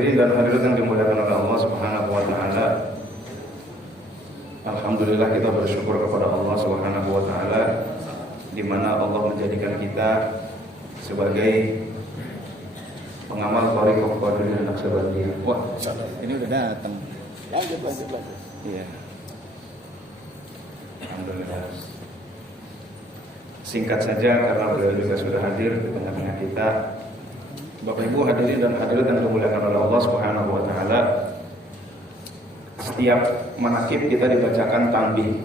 Hadirin dan hadirat yang dimuliakan oleh Allah Subhanahu wa taala. Alhamdulillah kita bersyukur kepada Allah Subhanahu wa taala di mana Allah menjadikan kita sebagai pengamal thariqah Qadiriyah Naqsabandiyah. Wah, ini udah datang. Lanjut. Iya. Alhamdulillah. Singkat saja karena beliau juga sudah hadir di tengah-tengah kita. Bapak Ibu hadirin dan hadirat yang dimuliakan oleh Allah Subhanahu wa taala. Setiap manaqib kita dibacakan tanbih.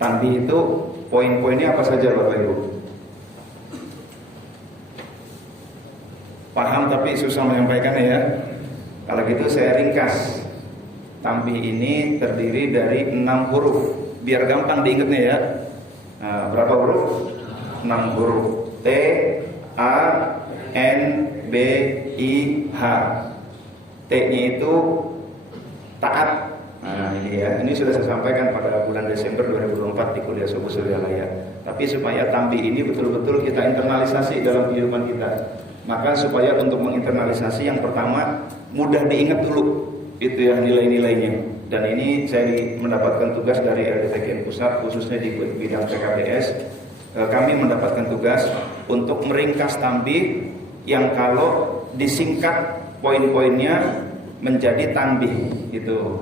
Tanbih itu poin-poinnya apa saja Bapak Ibu? Paham tapi susah menyampaikannya ya. Kalau gitu saya ringkas. Tanbih ini terdiri dari 6 huruf. Biar gampang diingatnya ya. Nah, berapa huruf? 6 huruf. T, A, N, B, I, H. T-nya itu taat. Nah ini ya, ini sudah saya sampaikan pada bulan Desember 2024 di kuliah Subuh Suryalaya. Tapi supaya tanbih ini betul-betul kita internalisasi dalam kehidupan kita. Maka supaya untuk menginternalisasi yang pertama mudah diingat dulu itu ya nilai-nilainya. Dan ini saya mendapatkan tugas dari LDTKN Pusat khususnya di bidang PKPS. Kami mendapatkan tugas untuk meringkas tanbih yang kalau disingkat poin-poinnya menjadi tanbih gitu.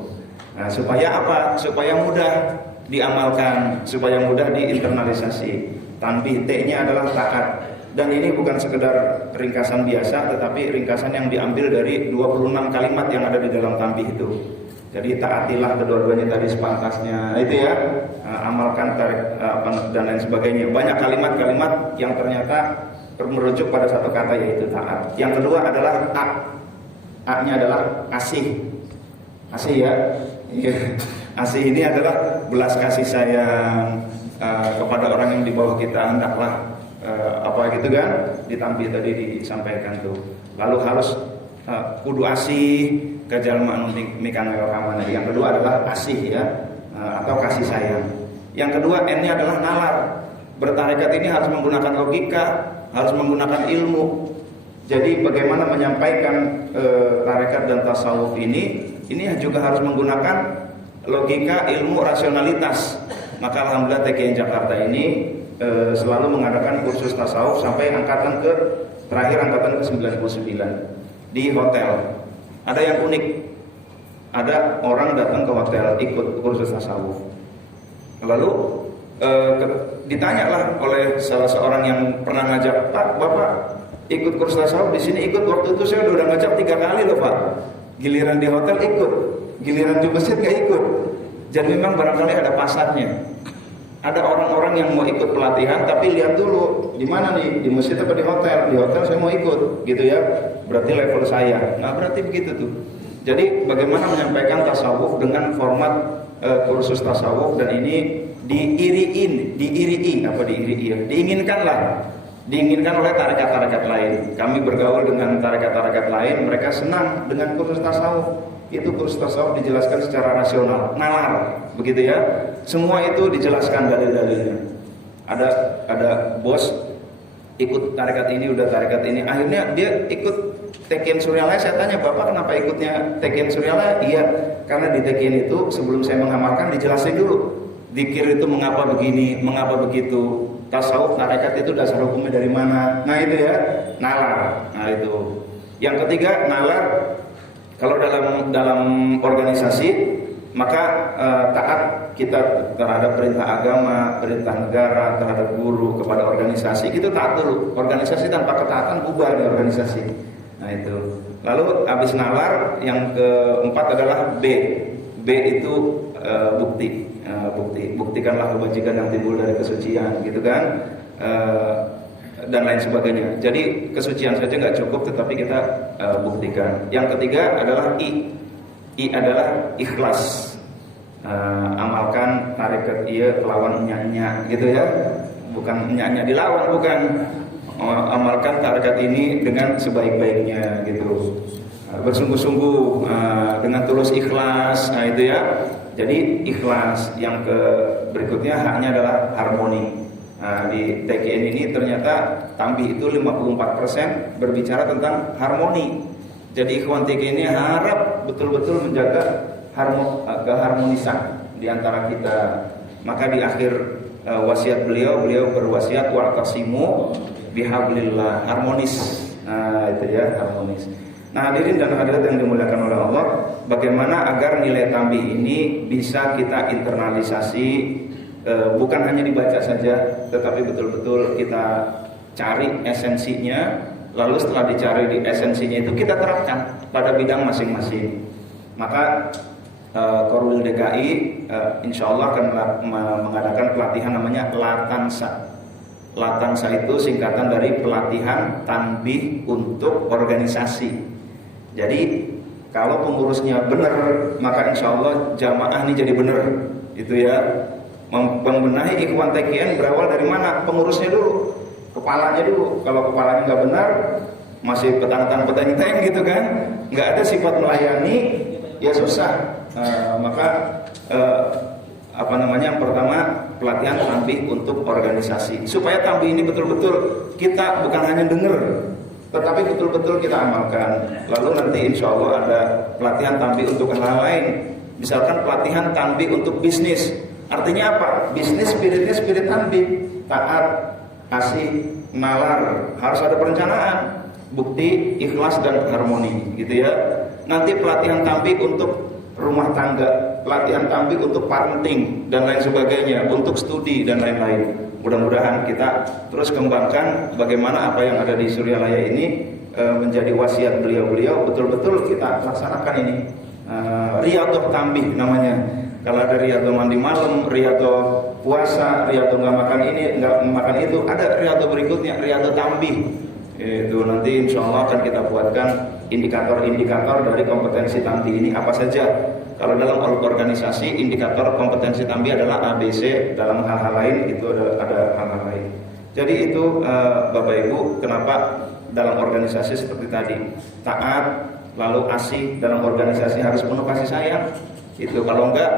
Nah, supaya apa? Supaya mudah diamalkan, supaya mudah diinternalisasi. Tanbih T-nya adalah taat. Dan ini bukan sekedar ringkasan biasa, tetapi ringkasan yang diambil dari 26 kalimat yang ada di dalam tanbih itu. Jadi taatilah kedua-duanya tadi sepantasnya, itu ya, amalkan dan lain sebagainya. Banyak kalimat-kalimat yang ternyata merujuk pada satu kata yaitu taat. Yang kedua adalah A. A-nya adalah kasih. Kasih ya. Kasih ini adalah belas kasih sayang kepada orang yang di bawah kita. Hendaklah apa gitu kan ditampi tadi disampaikan tuh. Lalu harus kudu asih ke jalma anu mikan welcome. Yang kedua adalah kasih ya, atau kasih sayang. Yang kedua N-nya adalah nalar. Bertarekat ini harus menggunakan logika, harus menggunakan ilmu. Jadi bagaimana menyampaikan tarekat dan tasawuf ini juga harus menggunakan logika, ilmu, rasionalitas. Maka alhamdulillah TKN Jakarta ini selalu mengadakan kursus tasawuf sampai terakhir angkatan ke-99 di hotel. Ada yang unik. Ada orang datang ke hotel ikut kursus tasawuf. Lalu ditanyalah oleh salah seorang yang pernah ngajak, "Pak, Bapak ikut kursus tasawuf di sini ikut, waktu itu saya udah ngajak 3 kali loh Pak. Giliran di hotel ikut, giliran di masjid nggak ikut." Jadi memang barangkali ada pasarnya. Ada orang-orang yang mau ikut pelatihan tapi lihat dulu di mana nih, di masjid apa di hotel? Di hotel saya mau ikut, gitu ya. Berarti level saya. Nah berarti begitu tuh. Jadi bagaimana menyampaikan tasawuf dengan format kursus tasawuf, dan ini diinginkan oleh tarekat-tarekat lain. Kami bergaul dengan tarekat-tarekat lain, mereka senang dengan kursus tasawuf. Itu kursus tasawuf dijelaskan secara rasional, nalar, begitu ya. Semua itu dijelaskan dalil-dalilnya. Ada bos ikut tarekat ini, udah tarekat ini, akhirnya dia ikut TKN Suryalaya. Saya tanya, "Bapak kenapa ikutnya TKN Suryalaya?" "Iya, karena di TKN itu sebelum saya mengamalkan dijelasin dulu. Dzikir itu mengapa begini, mengapa begitu. Tasawuf, tarekat itu dasar hukumnya dari mana." Nah itu ya, nalar. Nah itu. Yang ketiga, nalar. Kalau dalam organisasi, maka taat kita terhadap perintah agama, perintah negara, terhadap guru, kepada organisasi, kita taat dulu. Organisasi tanpa ketaatan bubar di organisasi. Nah itu. Lalu habis nalar, yang keempat adalah B. B itu bukti. Buktikanlah kebajikan yang timbul dari kesucian, gitu kan, dan lain sebagainya. Jadi kesucian saja nggak cukup, tetapi kita buktikan. Yang ketiga adalah I. I adalah ikhlas. Amalkan tarekat ia kelawan nyanyi, gitu ya. Bukan nyanyi dilawan, bukan. Amalkan tarekat ini dengan sebaik-baiknya, gitu. Bersungguh-sungguh dengan tulus ikhlas. Nah itu ya. Jadi ikhlas. Yang berikutnya haknya adalah harmoni. Nah, di TKN ini ternyata tanbih itu 54% berbicara tentang harmoni. Jadi ikhwan TK ini harap betul-betul menjaga keharmonisan di antara kita. Maka di akhir wasiat beliau berwasiat wa'tasimu bihablillah, harmonis. Nah, itu ya, harmonis. Nah, hadirin dan hadirat yang dimuliakan oleh Allah, bagaimana agar nilai tambih ini bisa kita internalisasi, bukan hanya dibaca saja, tetapi betul-betul kita cari esensinya, lalu setelah dicari di esensinya itu kita terapkan pada bidang masing-masing. Maka Korwil DKI insya Allah akan mengadakan pelatihan namanya Latansa. Latansa itu singkatan dari pelatihan tanbih untuk organisasi. Jadi kalau pengurusnya benar, maka insya Allah jamaah ini jadi benar. Itu ya, membenahi ikhwan TKN berawal dari mana? Pengurusnya dulu, kepalanya dulu. Kalau kepalanya nggak benar, masih petang-petang gitu kan, nggak ada sifat melayani, ya susah. Yang pertama pelatihan tanbih untuk organisasi, supaya tanbih ini betul-betul kita bukan hanya dengar, tetapi betul-betul kita amalkan. Lalu nanti insya Allah ada pelatihan tanbih untuk hal lain. Misalkan pelatihan tanbih untuk bisnis. Artinya apa? Bisnis spiritnya spirit tanbih, taat, kasih, nalar, harus ada perencanaan, bukti, ikhlas dan harmoni, gitu ya. Nanti pelatihan tanbih untuk rumah tangga, pelatihan tanbih untuk parenting dan lain sebagainya, untuk studi dan lain-lain. Mudah-mudahan kita terus kembangkan bagaimana apa yang ada di Suryalaya ini menjadi wasiat beliau-beliau, betul-betul kita laksanakan ini. Riyadhah tanbih namanya. Kalau ada riyadhah mandi malam, riyadhah puasa, riyadhah nggak makan ini, nggak makan itu, ada riyadhah berikutnya, riyadhah tanbih. Itu nanti insya Allah akan kita buatkan indikator-indikator dari kompetensi tanbih ini apa saja. Kalau dalam organisasi indikator kompetensi tanbih adalah ABC, dalam hal-hal lain itu ada hal-hal lain. Jadi itu Bapak Ibu, kenapa dalam organisasi seperti tadi taat, lalu asih, dalam organisasi harus penuh kasih sayang. Itu kalau enggak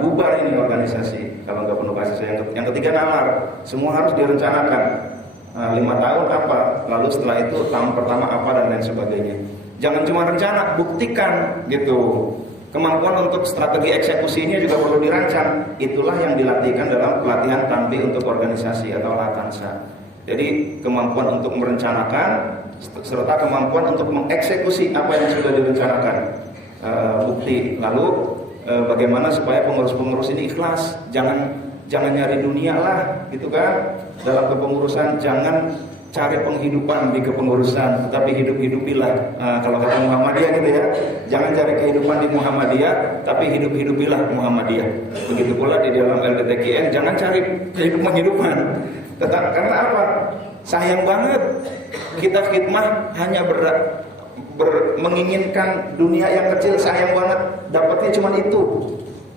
bubar ini organisasi kalau enggak penuh kasih sayang. Yang ketiga nalar, semua harus direncanakan. 5 tahun apa, lalu setelah itu tahun pertama apa dan lain sebagainya. Jangan cuma rencana, buktikan gitu. Kemampuan untuk strategi eksekusinya juga perlu dirancang. Itulah yang dilatihkan dalam pelatihan tanbih untuk organisasi atau Latansa. Jadi kemampuan untuk merencanakan serta kemampuan untuk mengeksekusi apa yang sudah direncanakan. Bukti. Lalu bagaimana supaya pengurus-pengurus ini ikhlas, jangan nyari dunia lah, gitu kan. Dalam kepengurusan jangan cari penghidupan di kepengurusan, tetapi hidup-hidupilah. Kalau kata Muhammadiyah gitu ya, jangan cari kehidupan di Muhammadiyah, tapi hidup-hidupilah Muhammadiyah. Begitu pula di dalam LDTKN, jangan cari kehidupan. Karena apa? Sayang banget kita khidmah hanya menginginkan dunia yang kecil, sayang banget dapatnya cuma itu.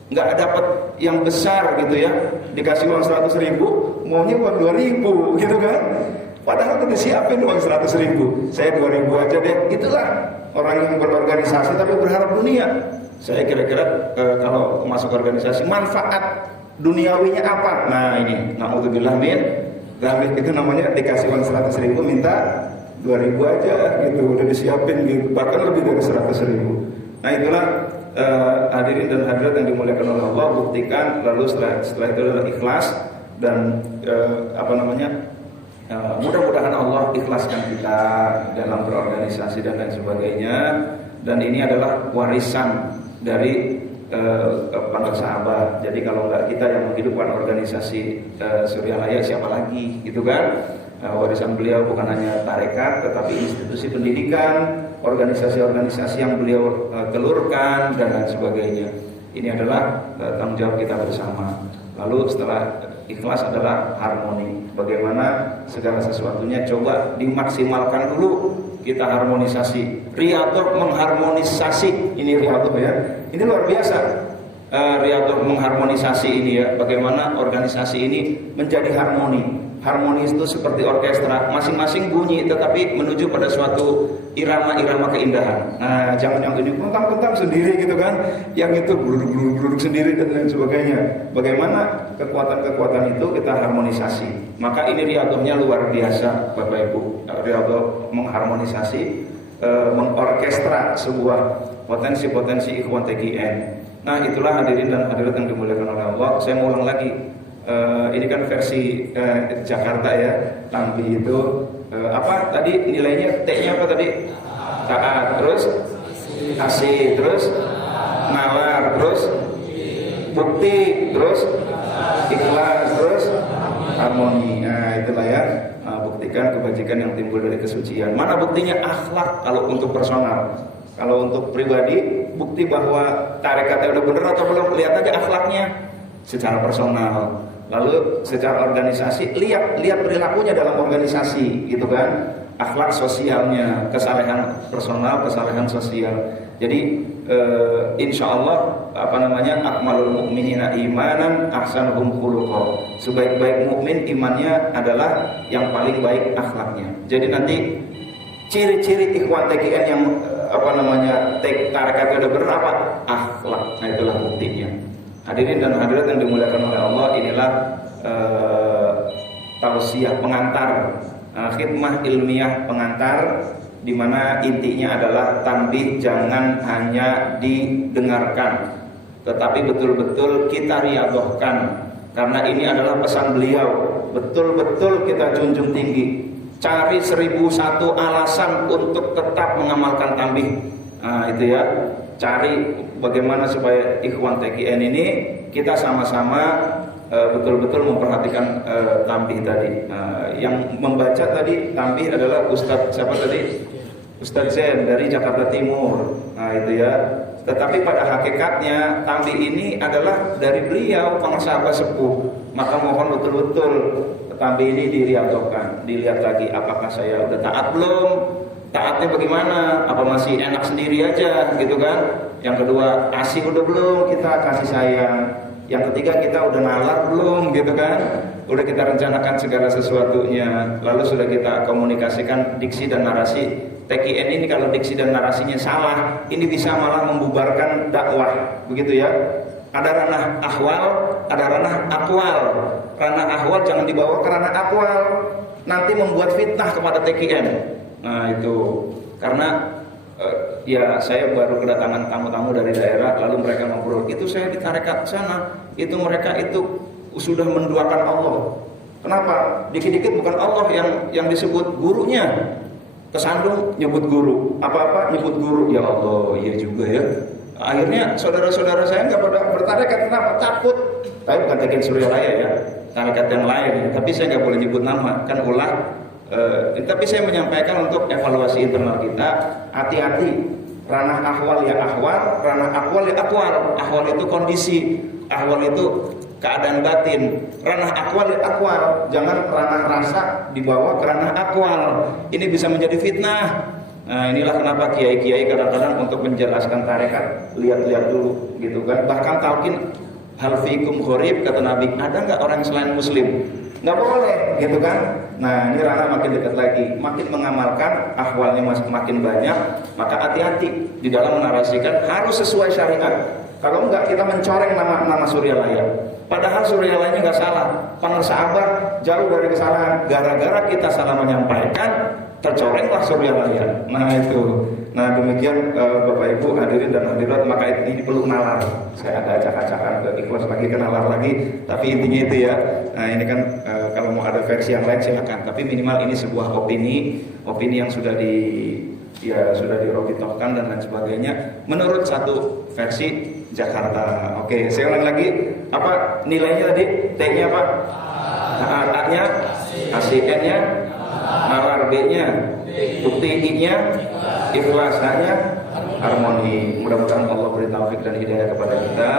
Nggak dapat yang besar gitu ya, dikasih uang 100.000, maunya uang 2.000 gitu kan. Padahal udah disiapin uang 100.000, saya 2.000 aja deh. Itulah orang yang berorganisasi tapi berharap dunia. Saya kira-kira kalau masuk organisasi manfaat duniawinya apa? Nah ini, na'udzubillah min dzalik, itu namanya dikasih uang 100.000 minta 2.000 aja gitu, udah disiapin gitu, bahkan lebih dari 100.000. Nah itulah hadirin dan hadirat yang dimuliakan oleh Allah, buktikan. Lalu setelah itu adalah ikhlas dan mudah-mudahan Allah ikhlaskan kita dalam berorganisasi dan lain sebagainya. Dan ini adalah warisan dari para sahabat. Jadi kalau nggak kita yang menghidupkan organisasi Suryalaya, siapa lagi gitu kan. Warisan beliau bukan hanya tarekat, tetapi institusi pendidikan, organisasi-organisasi yang beliau telurkan dan lain sebagainya. Ini adalah tanggung jawab kita bersama. Lalu setelah ikhlas adalah harmoni. Bagaimana segala sesuatunya coba dimaksimalkan dulu, kita harmonisasi. Riyadhah mengharmonisasi, ini Riyadhah ya. Ini luar biasa. Riyadhah mengharmonisasi ini ya. Bagaimana organisasi ini menjadi harmoni. Harmonis itu seperti orkestra, masing-masing bunyi tetapi menuju pada suatu irama-irama keindahan. Nah, jangan yang ini kentang-kentang sendiri gitu kan, yang itu gluduk-gluduk sendiri dan lain sebagainya. Bagaimana kekuatan-kekuatan itu kita harmonisasi. Maka ini riyadhahnya luar biasa, Bapak Ibu. Riyadhah mengharmonisasi, mengorkestra sebuah potensi-potensi ikhwan TGN. Nah, itulah hadirin dan hadirat yang dimuliakan oleh Allah. Saya mau ulang lagi. Ini kan versi Jakarta ya. Tambi itu apa tadi nilainya? T-nya apa tadi? Taat, terus kasih, terus nalar, terus bukti, terus ikhlas, terus harmoni. Nah, itulah ya. Buktikan kebajikan yang timbul dari kesucian. Mana buktinya? Akhlak kalau untuk personal. Kalau untuk pribadi, bukti bahwa tarikatnya udah bener atau belum, lihat aja akhlaknya secara personal. Lalu secara organisasi, lihat perilakunya dalam organisasi, gitu kan? Akhlak sosialnya, kesalehan personal, kesalehan sosial. Jadi insya Allah akmalul mu'minina imanan ahsanuhum khuluqa. Sebaik-baik mukmin imannya adalah yang paling baik akhlaknya. Jadi nanti ciri-ciri ikhwan TGN yang tarekatnya udah bener apa? Akhlak. Nah, itulah buktinya. Hadirin dan hadirat yang dimuliakan oleh Allah, inilah tausiah pengantar, khidmah ilmiah pengantar, di mana intinya adalah tanbih jangan hanya didengarkan, tetapi betul-betul kita riyadhahkan, karena ini adalah pesan beliau. Betul-betul kita junjung tinggi. Cari 1001 alasan untuk tetap mengamalkan tanbih. Nah, itu ya. Cari bagaimana supaya ikhwan TGN ini kita sama-sama betul-betul memperhatikan tanbih tadi. Yang membaca tadi tanbih adalah Ustadz siapa tadi? Ustadz Zain dari Jakarta Timur. Nah, itu ya. Tetapi pada hakikatnya tanbih ini adalah dari beliau, para sahabat sepuh. Maka mohon betul-betul tanbih ini diriyadhahkan, dilihat lagi apakah saya udah taat belum? Taatnya bagaimana? Apa masih enak sendiri aja gitu kan? Yang kedua, kasih udah belum kita kasih sayang? Yang ketiga, kita udah nalar belum gitu kan? Udah kita rencanakan segala sesuatunya. Lalu sudah kita komunikasikan diksi dan narasi. TGN ini kalau diksi dan narasinya salah, ini bisa malah membubarkan dakwah, begitu ya. Ada ranah ahwal, ada ranah akwal. Ranah ahwal jangan dibawa ke ranah akwal, nanti membuat fitnah kepada TGN. Nah, itu karena ya saya baru kedatangan tamu-tamu dari daerah, lalu mereka ngobrol, itu saya di tarekat sana, itu mereka itu sudah menduakan Allah. Kenapa? Dikit-dikit bukan Allah yang disebut gurunya, kesandung nyebut guru, apa-apa nyebut guru. Ya Allah, iya juga ya. Akhirnya saudara-saudara saya nggak pada bertarekat. Kenapa? Takut. Tapi bukan TGN Surya Raya ya, tarekat yang lain. Tapi saya nggak boleh nyebut nama, kan ulah. Tapi saya menyampaikan untuk evaluasi internal kita, hati-hati. Ranah ahwal ya ahwal, ranah akwal ya akwal. Ahwal itu kondisi, ahwal itu keadaan batin. Ranah akwal ya akwal. Jangan ranah rasa dibawa ke ranah akwal. Ini bisa menjadi fitnah. Nah, inilah kenapa kiai-kiai kadang-kadang untuk menjelaskan tarekat lihat-lihat dulu gitu kan. Bahkan talqin hal fikum ghorib, kata Nabi, ada nggak orang selain muslim? Nggak boleh gitu kan. Nah, ini ranah makin dekat lagi, makin mengamalkan ahwalnya makin banyak. Maka hati-hati di dalam menarasikan, harus sesuai syariat. Kalau enggak, kita mencoreng nama Suryalaya. Padahal Suryalaya nggak salah. Para sahabat jauh dari kesalahan. Gara-gara kita salah menyampaikan, tercorenglah Suryalaya. Nah, itu. Nah, demikian Bapak Ibu hadirin dan hadirat, maka ini perlu nalar. Saya ada acak-acakan ke ikhlas lagi, ke nalar lagi. Tapi intinya itu ya. Nah, ini kan kalau mau ada versi yang lain silakan. Tapi minimal ini sebuah opini yang sudah sudah dirobitohkan dan lain sebagainya menurut satu versi Jakarta. Oke, saya ulang lagi. Apa nilainya tadi? T-nya apa? A-nya, ACN-nya, nalar B-nya, bukti I-nya, ikhlas H-nya, harmoni. Mudah-mudahan Allah beri taufik dan hidayah kepada kita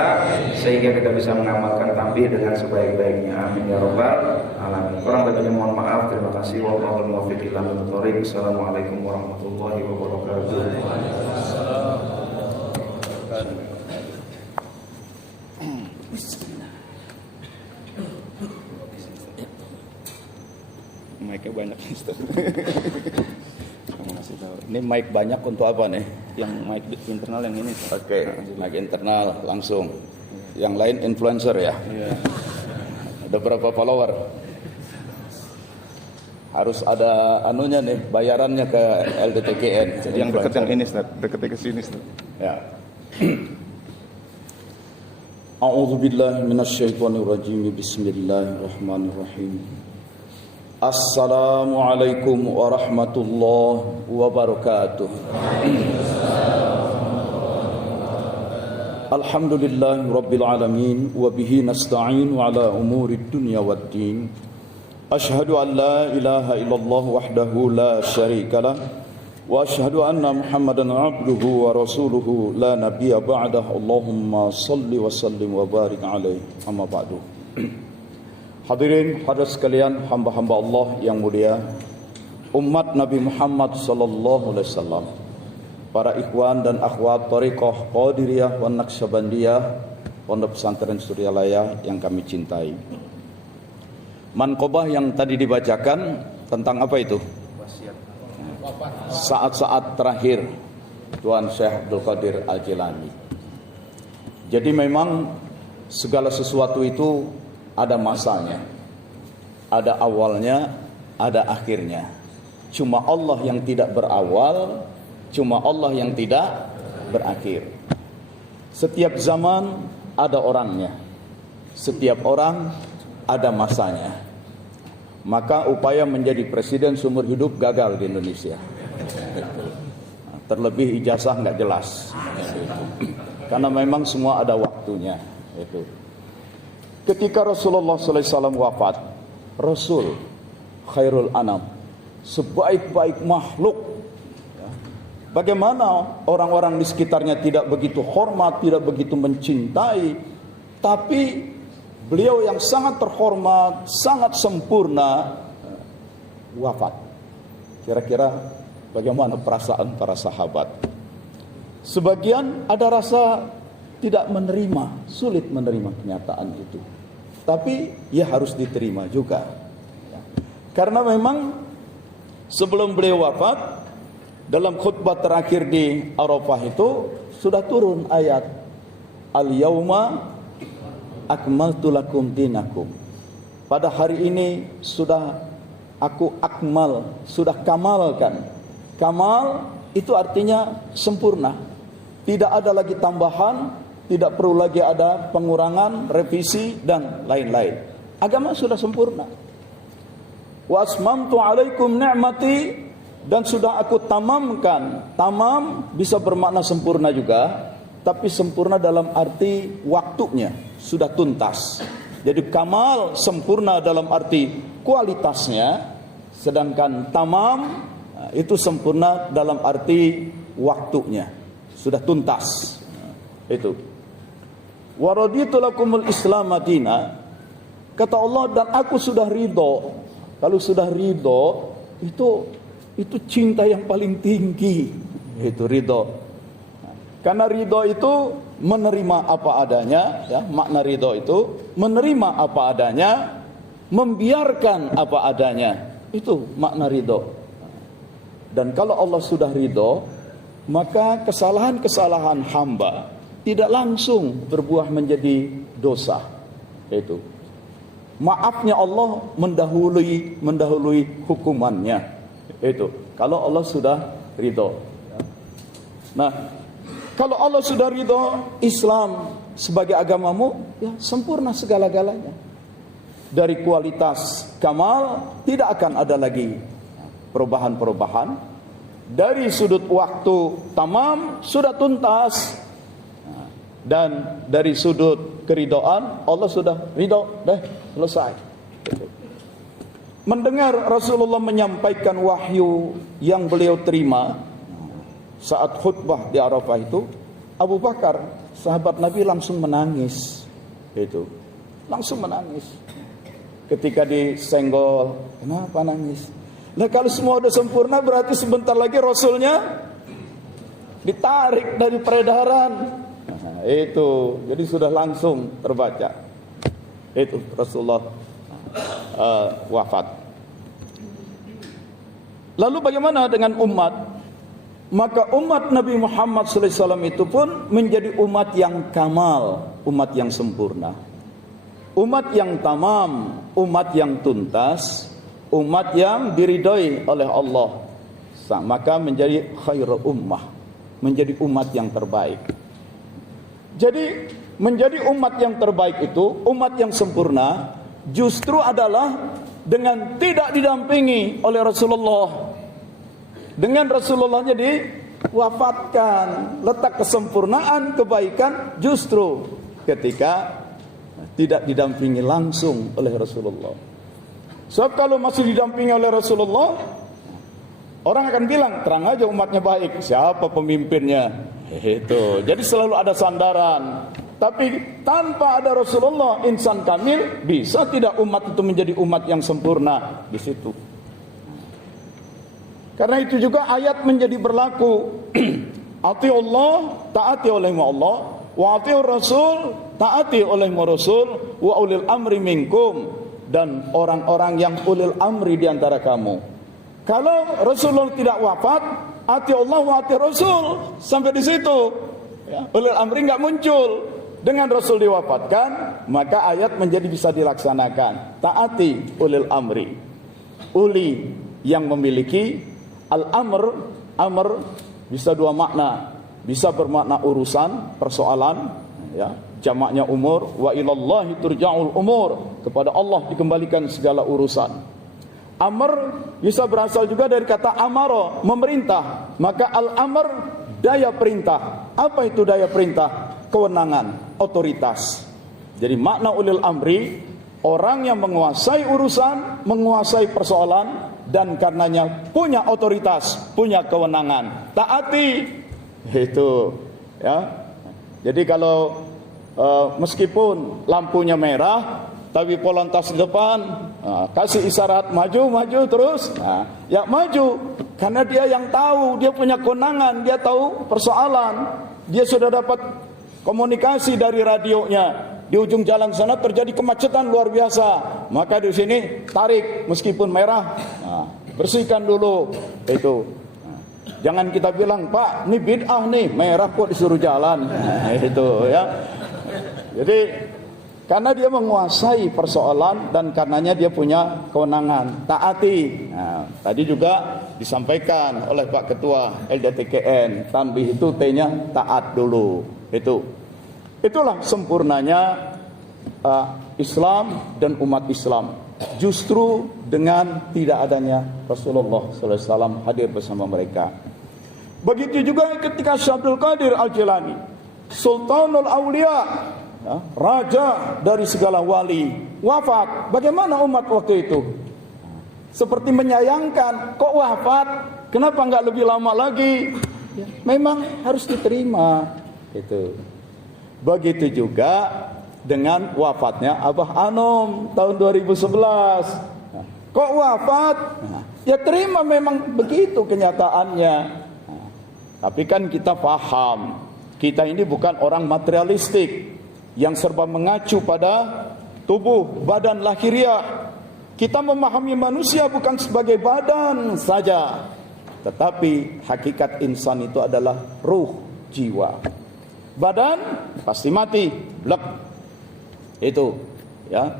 sehingga kita bisa mengamalkan tanbih dengan sebaik-baiknya. Amin ya rabbal alamin. Kurang lebihnya mohon maaf. Terima kasih. Wallahul muwaffiq ila aqwamit thoriq. Assalamualaikum warahmatullahi wabarakatuh. Mic-nya banyak Ustaz. Ini mic banyak untuk apa nih? Yang mic internal yang ini. Oke, mic internal langsung. Yang lain influencer ya. Iya. Ada berapa follower? Harus ada anunya nih, bayarannya ke LDTKN. Jadi yang dekat yang ini, Ustaz. Dekat ke sini, Ustaz. Ya. A'udzubillahi minasyaitonirrajim. Bismillahirrahmanirrahim. Assalamualaikum warahmatullahi wabarakatuh. Alhamdulillahi rabbil alamin wa bihi nasta'in ala umurid dunya waddin. Asyhadu an la ilaha illallah wahdahu la syarikalah wa asyhadu anna Muhammadan abduhu wa rasuluhu la nabiyya ba'dah. Allahumma salli wa sallim wa barik alaihi. Amma ba'du. Hadirin hadirat sekalian, hamba-hamba Allah yang mulia, umat Nabi Muhammad sallallahu alaihi wasallam, para ikhwan dan akhwat thariqah Qadiriyah wan Naqsyabandiyah, Pondok Pesantren Suryalaya yang kami cintai. Manqobah yang tadi dibacakan tentang apa itu? Saat-saat terakhir Tuan Syekh Abdul Qadir Al-Jilani. Jadi memang segala sesuatu itu ada masanya, ada awalnya, ada akhirnya. Cuma Allah yang tidak berawal, cuma Allah yang tidak berakhir. Setiap zaman ada orangnya, setiap orang ada masanya. Maka upaya menjadi presiden seumur hidup gagal di Indonesia. Terlebih ijazah nggak jelas, karena memang semua ada waktunya. Itu. Ketika Rasulullah SAW wafat, Rasul khairul anam, sebaik-baik makhluk, bagaimana orang-orang di sekitarnya tidak begitu hormat, tidak begitu mencintai, tapi beliau yang sangat terhormat, sangat sempurna, wafat. Kira-kira bagaimana perasaan para sahabat? Sebagian ada rasa tidak menerima, sulit menerima kenyataan itu. Tapi ya harus diterima juga. Karena memang sebelum beliau wafat, dalam khutbah terakhir di Arafah itu sudah turun ayat Al-Yauma akmaltu lakum dinakum. Pada hari ini sudah aku akmal, sudah kamalkan. Kamal itu artinya sempurna. Tidak ada lagi tambahan, tidak perlu lagi ada pengurangan, revisi dan lain-lain. Agama sudah sempurna. Wa asmamtu alaikum ni'mati, dan sudah aku tamamkan. Tamam bisa bermakna sempurna juga, tapi sempurna dalam arti waktunya sudah tuntas. Jadi kamal sempurna dalam arti kualitasnya, sedangkan tamam itu sempurna dalam arti waktunya sudah tuntas. Itu. Wa raditu lakumul Islam madina, kata Allah, dan aku sudah ridho. Kalau sudah ridho itu cinta yang paling tinggi, itu ridho. Karena ridho itu menerima apa adanya, ya, makna ridho itu menerima apa adanya, membiarkan apa adanya, itu makna ridho. Dan kalau Allah sudah ridho, maka kesalahan-kesalahan hamba tidak langsung berbuah menjadi dosa. Itu maafnya Allah mendahului hukumannya. Itu kalau Allah sudah ridho. Nah, kalau Allah sudah ridho, Islam sebagai agamamu ya sempurna segala-galanya. Dari kualitas kamal tidak akan ada lagi perubahan-perubahan. Dari sudut waktu tamam sudah tuntas. Dan dari sudut keridoan Allah sudah ridho, dah selesai. Mendengar Rasulullah menyampaikan wahyu yang beliau terima saat khutbah di Arafah itu, Abu Bakar sahabat Nabi langsung menangis. Itu langsung menangis ketika disenggol. Kenapa nangis? Nah, kalau semua sudah sempurna berarti sebentar lagi Rasulnya ditarik dari peredaran. Nah, itu jadi sudah langsung terbaca. Itu Rasulullah wafat. Lalu bagaimana dengan umat? Maka umat Nabi Muhammad SAW itu pun menjadi umat yang kamal, umat yang sempurna, umat yang tamam, umat yang tuntas, umat yang diridhoi oleh Allah. Maka menjadi khairul ummah, menjadi umat yang terbaik. Jadi menjadi umat yang terbaik itu, umat yang sempurna, justru adalah dengan tidak didampingi oleh Rasulullah. Dengan Rasulullahnya diwafatkan, letak kesempurnaan kebaikan justru ketika tidak didampingi langsung oleh Rasulullah. Sebab kalau masih didampingi oleh Rasulullah, orang akan bilang, terang aja umatnya baik, siapa pemimpinnya? Itu. Jadi selalu ada sandaran. Tapi tanpa ada Rasulullah, insan kamil, bisa tidak umat itu menjadi umat yang sempurna di situ. Karena itu juga ayat menjadi berlaku. Atiullah, taati oleh Allah, wa atiur rasul, taati oleh Rasul, wa ulil amri minkum, dan orang-orang yang ulil amri di antara kamu. Kalau Rasulullah tidak wafat, ati Allah wa ati Rasul, sampai di situ. Ya, ulil amri enggak muncul. Dengan Rasul diwafatkan, maka ayat menjadi bisa dilaksanakan. Taati ulil amri. Uli yang memiliki al-amr, amr bisa dua makna. Bisa bermakna urusan, persoalan, ya, jamaknya umur, wa ilallahi turja'ul umur, kepada Allah dikembalikan segala urusan. Amr bisa berasal juga dari kata amaro, memerintah. Maka al-amr, daya perintah. Apa itu daya perintah? Kewenangan, otoritas. Jadi makna ulil amri, orang yang menguasai urusan, menguasai persoalan, dan karenanya punya otoritas, punya kewenangan. Taati. Itu, ya. Jadi kalau meskipun lampunya merah, tapi polantas di depan kasih isyarat maju terus, ya maju, karena dia yang tahu, dia punya kewenangan, dia tahu persoalan, dia sudah dapat komunikasi dari radionya. Di ujung jalan sana terjadi kemacetan luar biasa, maka di sini tarik meskipun merah, bersihkan dulu itu. Jangan kita bilang, Pak, ini bid'ah nih, merah kok disuruh jalan, itu ya. Jadi karena dia menguasai persoalan dan karenanya dia punya kewenangan, taati. Nah, tadi juga disampaikan oleh Pak Ketua LDTKN, tanbih itu T-nya taat dulu. Itulah sempurnanya Islam dan umat Islam. Justru dengan tidak adanya Rasulullah SAW hadir bersama mereka. Begitu juga ketika Syekh Abdul Qadir Al-Jilani, Sultanul Aulia, ya, raja dari segala wali, wafat. Bagaimana umat waktu itu? Seperti menyayangkan, kok wafat? Kenapa enggak lebih lama lagi? Ya, memang harus diterima. Itu. Begitu juga dengan wafatnya Abah Anom tahun 2011. Nah, kok wafat? Nah, ya terima, memang begitu kenyataannya. Nah, tapi kan kita paham, kita ini bukan orang materialistik yang serba mengacu pada tubuh, badan lahiriah. Kita memahami manusia bukan sebagai badan saja, tetapi hakikat insan itu adalah ruh, jiwa. Badan pasti mati, blek. Itu, ya.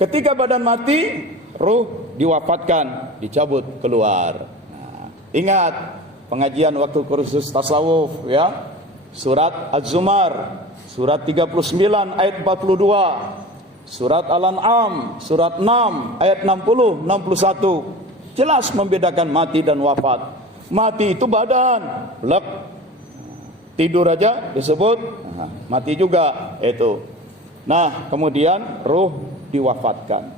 Ketika badan mati, ruh diwafatkan, dicabut keluar. Nah, ingat pengajian waktu kursus tasawuf, ya. Surat Az-Zumar, surat 39 ayat 42. Surat Al-An'am, surat 6 ayat 60, 61. Jelas membedakan mati dan wafat. Mati itu badan, blek. Tidur aja disebut mati juga itu. Nah, kemudian ruh diwafatkan.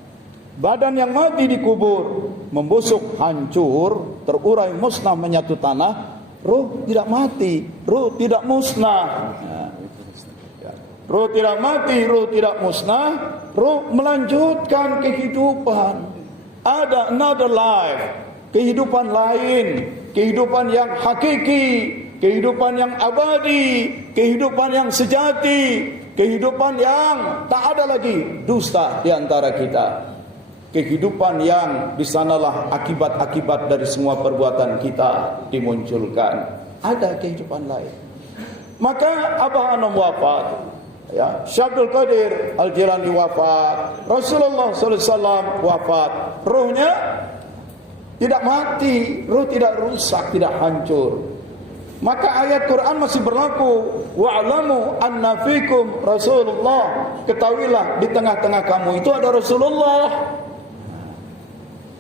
Badan yang mati dikubur, membusuk, hancur, terurai, musnah, menyatu tanah. Ruh tidak mati, ruh tidak musnah. Ruh tidak mati, ruh tidak musnah, ruh melanjutkan kehidupan. Ada another life, kehidupan lain, kehidupan yang hakiki, kehidupan yang abadi, kehidupan yang sejati, kehidupan yang tak ada lagi dusta di antara kita. kehidupan yang di sanalah akibat-akibat dari semua perbuatan kita dimunculkan. Ada kehidupan lain. Maka Abah Anom wafat, ya, Syekh Abdul Qadir Al-Jilani wafat, Rasulullah sallallahu alaihi wasallam wafat. Ruhnya tidak mati, ruh tidak rusak, tidak hancur. Maka ayat Quran masih berlaku. Wa'lamu anna fikum Rasulullah. Ketahuilah di tengah-tengah kamu itu ada Rasulullah.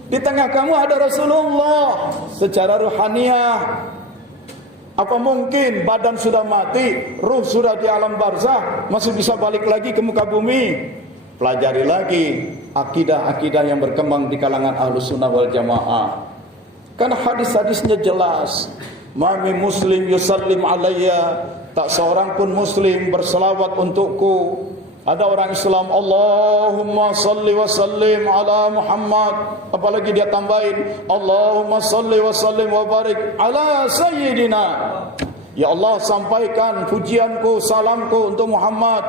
Di tengah kamu ada Rasulullah secara ruhaniyah. Apa mungkin badan sudah mati, ruh sudah di alam barzah, masih bisa balik lagi ke muka bumi? Pelajari lagi akidah-akidah yang berkembang di kalangan Ahlus Sunnah wal Jamaah. Karena hadis-hadisnya jelas. Mami muslim yusallim alayya, tak seorang pun muslim berselawat untukku. Ada orang Islam, Allahumma salli wa sallim ala Muhammad, apalagi dia tambahin Allahumma salli wa sallim wa barik ala sayyidina. Ya Allah, sampaikan pujianku, salamku untuk Muhammad.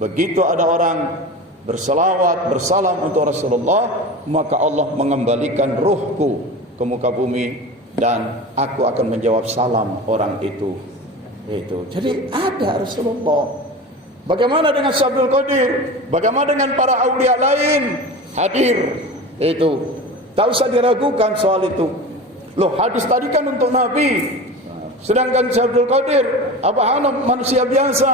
Begitu ada orang berselawat, bersalam untuk Rasulullah, maka Allah mengembalikan ruhku ke muka bumi dan aku akan menjawab salam orang itu. Jadi ada Rasulullah. Bagaimana dengan Syekh Abdul Qadir? Bagaimana dengan para aulia lain? Hadir. Tak usah diragukan soal itu. Loh, hadis tadi kan untuk Nabi. Sedangkan Syekh Abdul Qadir, Abah Anom manusia biasa.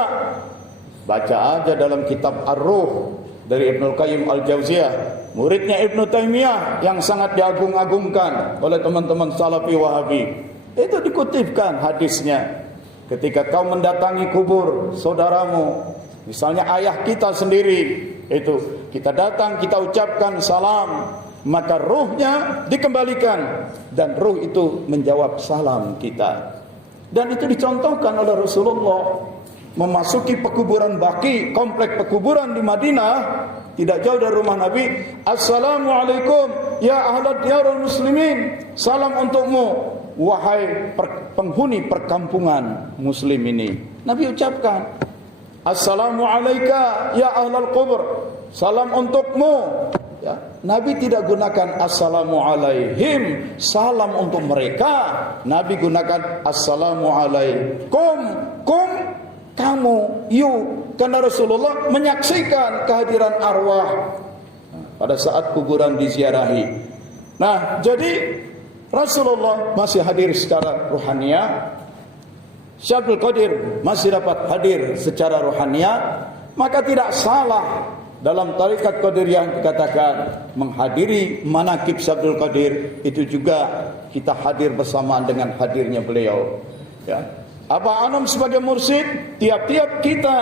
Baca aja dalam kitab Ar-Ruh dari Ibnul Qayyim Al-Jauziyah, muridnya Ibnu Taimiyah yang sangat diagung-agungkan oleh teman-teman Salafi Wahabi. Itu dikutipkan hadisnya. Ketika kau mendatangi kubur saudaramu, misalnya ayah kita sendiri, itu kita datang, kita ucapkan salam, maka ruhnya dikembalikan dan ruh itu menjawab salam kita. Dan itu dicontohkan oleh Rasulullah. Memasuki pekuburan Baqi, komplek pekuburan di Madinah, tidak jauh dari rumah Nabi. Assalamualaikum ya ahlat diyarul muslimin, salam untukmu wahai penghuni perkampungan muslim ini. Nabi ucapkan, Assalamualaikum ya ahlal kubur, salam untukmu. Ya, Nabi tidak gunakan assalamualaihim, salam untuk mereka. Nabi gunakan assalamualaikum, kamu, you. Karena Rasulullah menyaksikan kehadiran arwah pada saat kuburan diziarahi. Nah, jadi Rasulullah masih hadir secara ruhaniyah, Syekh Abdul Qadir masih dapat hadir secara ruhaniyah. Maka tidak salah dalam tarekat Qadiriyah dikatakan menghadiri manaqib Syekh Abdul Qadir itu juga kita hadir bersamaan dengan hadirnya beliau. Ya. Abah Anom sebagai mursyid, tiap-tiap kita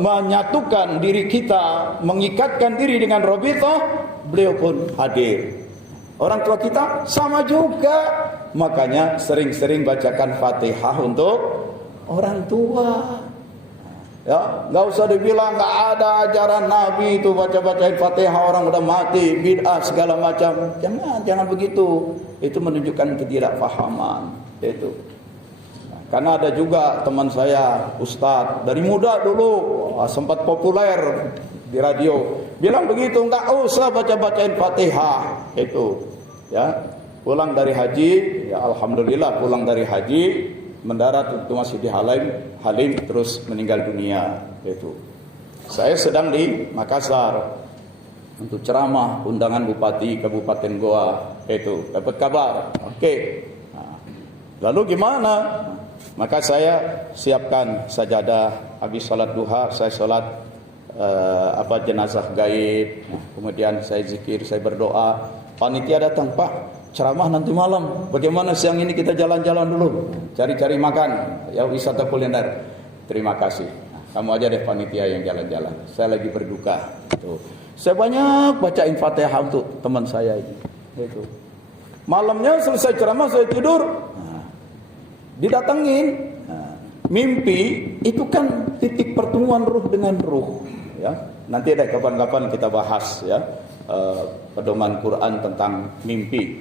menyatukan diri kita, mengikatkan diri dengan Rabithah, beliau pun hadir. Orang tua kita sama juga. Makanya sering-sering bacakan Fatihah untuk orang tua. Ya, enggak usah dibilang enggak ada ajaran Nabi itu baca-bacain Fatihah orang udah mati, bid'ah segala macam. Jangan begitu. Itu menunjukkan ketidakfahaman. Itu. Karena ada juga teman saya, Ustadz, dari muda dulu sempat populer di radio, bilang begitu, enggak usah baca-bacain Fatihah. Itu, ya, pulang dari haji, ya alhamdulillah pulang dari haji, mendarat itu masih di Halim, terus meninggal dunia. Itu, saya sedang di Makassar untuk ceramah, undangan Bupati Kabupaten Goa. Itu, dapat kabar, oke. Nah, lalu gimana? Maka saya siapkan sajadah, habis salat duha saya salat jenazah gaib. Kemudian saya zikir, saya berdoa. Panitia datang, Pak, ceramah nanti malam. Bagaimana siang ini kita jalan-jalan dulu, cari-cari makan, ya wisata kuliner. Terima kasih. Kamu aja deh panitia yang jalan-jalan. Saya lagi berduka. Tuh. Saya banyak bacain Fatihah untuk teman saya ini. Itu. Malamnya selesai ceramah saya tidur. Didatengin. Mimpi itu kan titik pertemuan ruh dengan ruh, ya. Nanti deh kapan-kapan kita bahas, ya, pedoman Quran tentang mimpi.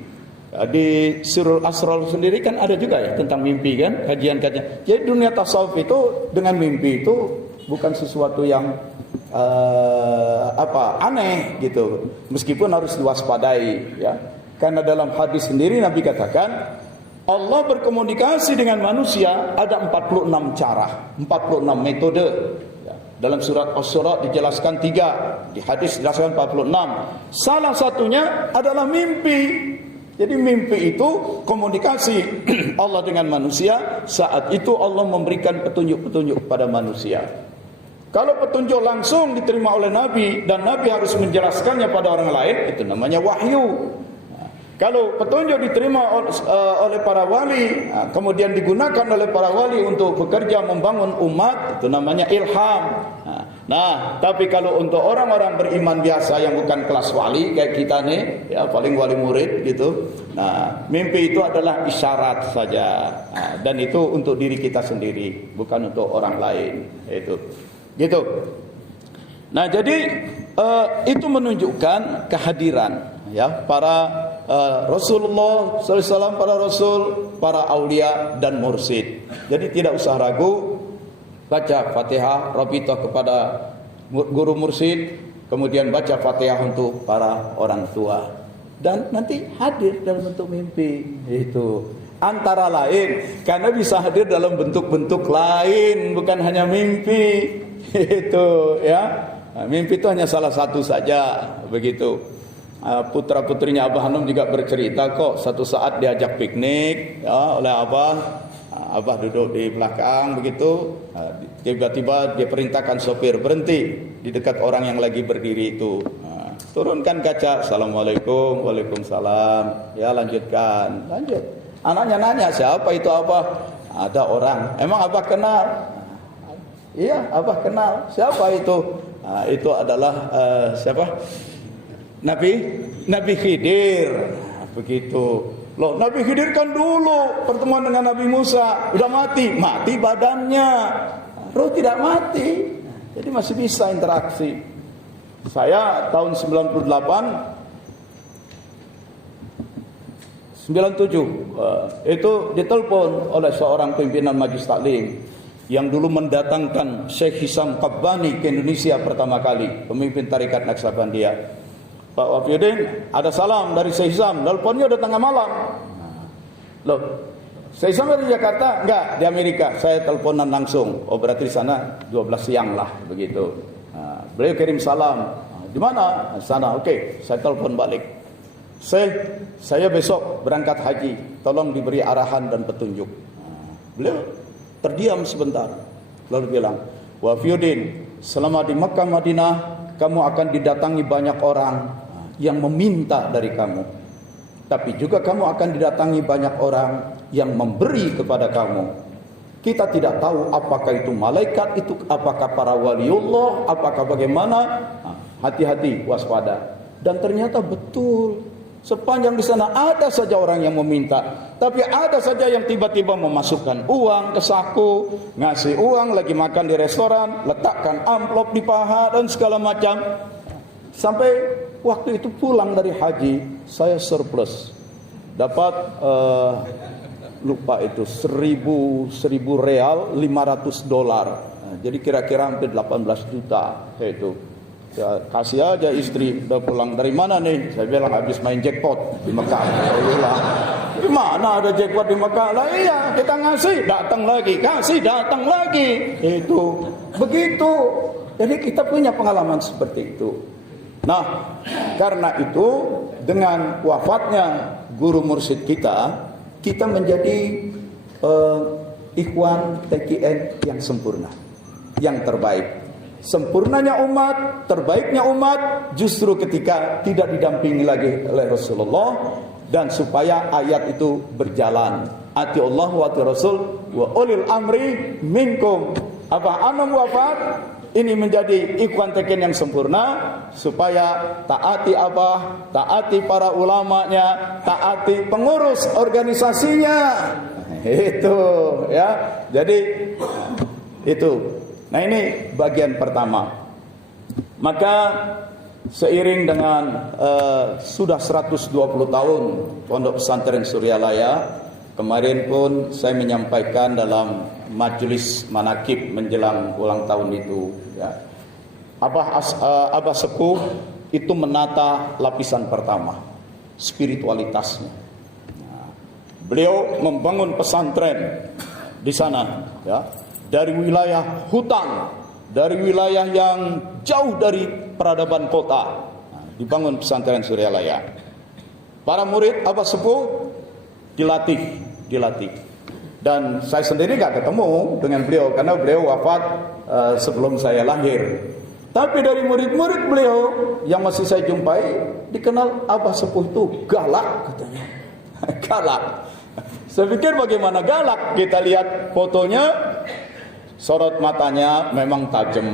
Di Sirul Asrar sendiri kan ada juga ya tentang mimpi kan, kajian-kajian. Jadi dunia tasawuf itu dengan mimpi itu bukan sesuatu yang aneh gitu, meskipun harus diwaspadai ya. Karena dalam hadis sendiri Nabi katakan Allah berkomunikasi dengan manusia ada 46 cara, 46 metode ya. Dalam surat Asy-Syura dijelaskan 3, di hadis dijelaskan 46. Salah satunya adalah mimpi. Jadi mimpi itu komunikasi Allah dengan manusia. Saat itu Allah memberikan petunjuk-petunjuk kepada manusia. Kalau petunjuk langsung diterima oleh Nabi dan Nabi harus menjelaskannya pada orang lain, itu namanya wahyu. Kalau petunjuk diterima oleh para wali, kemudian digunakan oleh para wali untuk bekerja membangun umat, itu namanya ilham. Nah, tapi kalau untuk orang-orang beriman biasa yang bukan kelas wali kayak kita nih, ya paling wali murid gitu. Nah, mimpi itu adalah isyarat saja. Nah, dan itu untuk diri kita sendiri, bukan untuk orang lain. Itu, gitu. Nah, jadi itu menunjukkan kehadiran ya para Rasulullah SAW, para Rasul, para aulia dan mursyid. Jadi tidak usah ragu, baca Fatihah Rabithah kepada guru mursyid, kemudian baca Fatihah untuk para orang tua, dan nanti hadir dalam bentuk mimpi. Itu antara lain, karena bisa hadir dalam bentuk-bentuk lain, bukan hanya mimpi. Itu ya, mimpi itu hanya salah satu saja, begitu. Putra-putrinya Abah Hanum juga bercerita kok, satu saat diajak piknik ya, oleh Abah. Abah duduk di belakang begitu, tiba-tiba dia perintahkan sopir berhenti di dekat orang yang lagi berdiri itu. Turunkan kaca, Assalamualaikum, Waalaikumsalam. Ya, lanjut. Anaknya nanya, siapa itu Abah? Ada orang. Emang Abah kenal? Iya, Abah kenal. Siapa itu? Itu adalah siapa? Nabi Khidir. Begitu. Loh, Nabi Khidir kan dulu pertemuan dengan Nabi Musa, udah mati badannya, roh tidak mati. Jadi masih bisa interaksi. Saya tahun 97 itu ditelepon oleh seorang pimpinan Majelis Taklim yang dulu mendatangkan Syekh Hisam Qabbani ke Indonesia pertama kali, pemimpin tarekat Naqsabandiyah. Pak Wafiuddin, ada salam dari Syekh Hisam. Teleponnya udah tengah malam. Loh, Syekh Hisam dari Jakarta? Enggak, di Amerika. Saya teleponan langsung. Oh, berarti di sana 12 siang lah, begitu. Beliau kirim salam. Di mana? Sana. Oke, saya telepon balik. Saya besok berangkat haji. Tolong diberi arahan dan petunjuk. Beliau terdiam sebentar, lalu bilang, Wafiuddin, selama di Mekah Madinah kamu akan didatangi banyak orang yang meminta dari kamu, tapi juga kamu akan didatangi banyak orang yang memberi kepada kamu. Kita tidak tahu apakah itu malaikat, itu apakah para waliullah, apakah bagaimana. Hati-hati, waspada. Dan ternyata betul, sepanjang di sana ada saja orang yang meminta, tapi ada saja yang tiba-tiba memasukkan uang ke saku, ngasih uang, lagi makan di restoran, letakkan amplop di paha dan segala macam. Sampai waktu itu pulang dari haji, saya surplus, dapat lupa itu 1000 real, $500. Jadi kira-kira hampir 18 juta itu. Ya, kasih aja istri, udah pulang dari mana nih? Saya bilang habis main jackpot di Mekah. Saya bilang, gimana ada jackpot di Mekah? Lah iya, kita ngasih, datang lagi, kasih, datang lagi. Itu begitu. Jadi kita punya pengalaman seperti itu. Nah, karena itu dengan wafatnya guru mursyid kita menjadi ikhwan TKN yang sempurna, yang terbaik. Sempurnanya umat, terbaiknya umat justru ketika tidak didampingi lagi oleh Rasulullah, dan supaya ayat itu berjalan. Ati Allah wa ati Rasul wa ulil amri minkum. Apa Anam wafat, ini menjadi ikhwan TKN yang sempurna, supaya taati Abah, taati para ulamanya, taati pengurus organisasinya. Itu ya. Jadi itu. Nah, ini bagian pertama. Maka seiring dengan sudah 120 tahun Pondok Pesantren Suryalaya, kemarin pun saya menyampaikan dalam majelis manakib menjelang ulang tahun itu ya, Abah Sepuh itu menata lapisan pertama, spiritualitasnya. Beliau membangun pesantren di sana, ya, dari wilayah hutan, dari wilayah yang jauh dari peradaban kota. Dibangun pesantren Suryalaya. Para murid Abah Sepuh dilatih. Dan saya sendiri nggak ketemu dengan beliau karena beliau wafat sebelum saya lahir. Tapi dari murid-murid beliau yang masih saya jumpai, dikenal Abah Sepuh itu galak katanya. Galak. Saya pikir bagaimana galak? Kita lihat fotonya, sorot matanya memang tajam,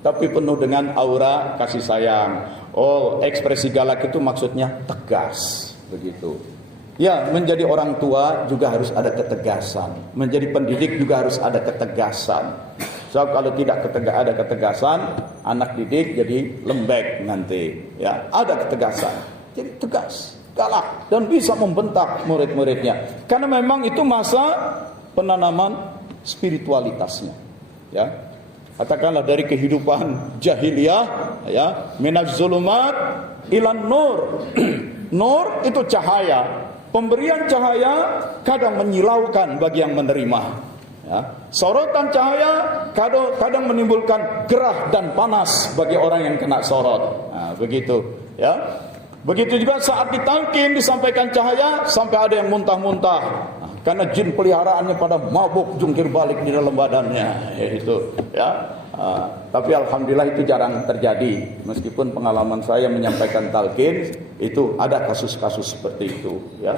tapi penuh dengan aura kasih sayang. Oh, ekspresi galak itu maksudnya tegas, begitu. Ya, menjadi orang tua juga harus ada ketegasan. Menjadi pendidik juga harus ada ketegasan. So, kalau tidak ada ketegasan, anak didik jadi lembek nanti. Ya, ada ketegasan. Jadi tegas, galak, dan bisa membentak murid-muridnya. Karena memang itu masa penanaman spiritualitasnya. Ya, katakanlah dari kehidupan jahiliyah, ya, minaz zulumat ilan nur. Nur itu cahaya. Pemberian cahaya kadang menyilaukan bagi yang menerima. Ya. Sorotan cahaya kadang menimbulkan gerah dan panas bagi orang yang kena sorot. Nah, begitu. Ya. Begitu juga saat ditalkin disampaikan cahaya sampai ada yang muntah-muntah. Nah, karena jin peliharaannya pada mabuk jungkir balik di dalam badannya. Itu. Ya. Tapi alhamdulillah itu jarang terjadi. Meskipun pengalaman saya menyampaikan talqin itu ada kasus-kasus seperti itu, ya.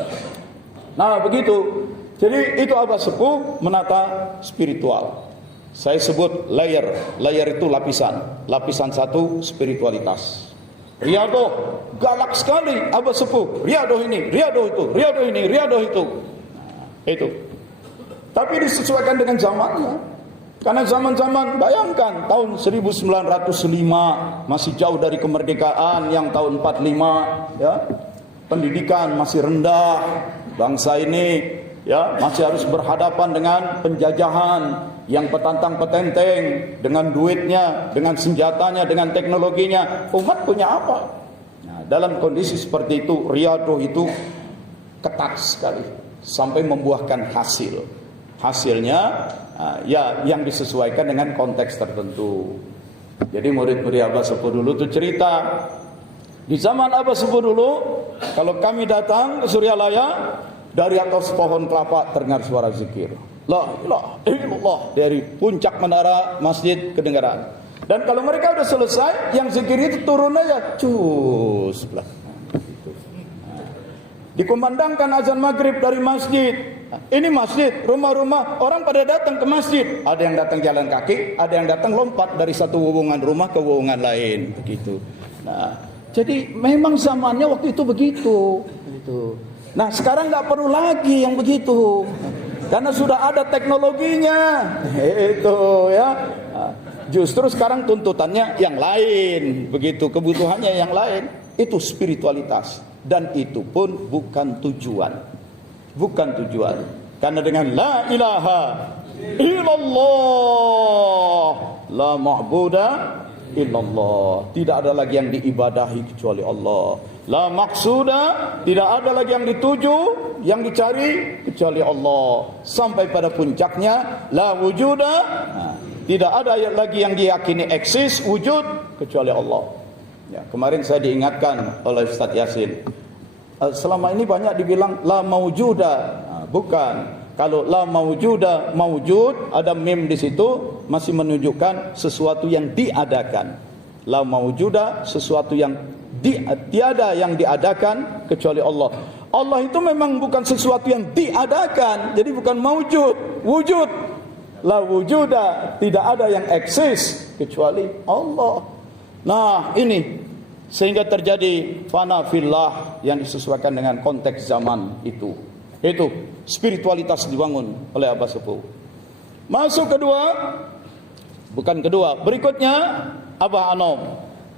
Nah, begitu. Jadi itu Abah Sepuh menata spiritual. Saya sebut layer. Layer itu lapisan. Lapisan satu spiritualitas. Riyadoh, galak sekali Abah Sepuh. Riyadoh ini, riyadoh itu, riyadoh ini, riyadoh itu. Itu. Tapi disesuaikan dengan zamannya. Karena zaman-zaman, bayangkan tahun 1905 masih jauh dari kemerdekaan, yang tahun 45, ya, pendidikan masih rendah, bangsa ini, ya, masih harus berhadapan dengan penjajahan yang petantang-petenteng dengan duitnya, dengan senjatanya, dengan teknologinya. Umat punya apa? Nah, dalam kondisi seperti itu, riyadoh itu ketat sekali sampai membuahkan hasil. Hasilnya ya yang disesuaikan dengan konteks tertentu. Jadi murid-murid Abah Sepuh dulu tuh cerita, di zaman Abah Sepuh dulu, kalau kami datang ke Suryalaya, dari atas pohon kelapa terdengar suara zikir. La ilaha illallah, dari puncak menara masjid kedengaran. Dan kalau mereka udah selesai, yang zikir itu turun aja, cus. Dikumandangkan azan maghrib dari masjid. Ini masjid, rumah-rumah, orang pada datang ke masjid. Ada yang datang jalan kaki, ada yang datang lompat dari satu wewungan rumah ke wewungan lain, begitu. Nah, jadi memang zamannya waktu itu begitu. Nah, sekarang nggak perlu lagi yang begitu, karena sudah ada teknologinya. Itu, ya. Justru sekarang tuntutannya yang lain, begitu, kebutuhannya yang lain. Itu spiritualitas, dan itu pun bukan tujuan. Bukan tujuan. Karena dengan la ilaha illallah, la ma'buda illallah, tidak ada lagi yang diibadahi kecuali Allah. La maqsuda, tidak ada lagi yang dituju, yang dicari kecuali Allah. Sampai pada puncaknya la wujuda, tidak ada lagi yang diyakini eksis, wujud kecuali Allah. Ya, kemarin saya diingatkan oleh Ustaz Yasin, selama ini banyak dibilang la maujuda. Bukan. Kalau la maujuda, maujud, ada mim di situ, masih menunjukkan sesuatu yang diadakan. La maujuda, sesuatu yang tiada yang diadakan kecuali Allah. Allah itu memang bukan sesuatu yang diadakan, jadi bukan maujud, wujud. La wujuda, tidak ada yang eksis kecuali Allah. Nah, ini sehingga terjadi fana fillah yang disesuaikan dengan konteks zaman itu. Itu spiritualitas dibangun oleh Abah Sepuh. Masuk berikutnya Abah Anom.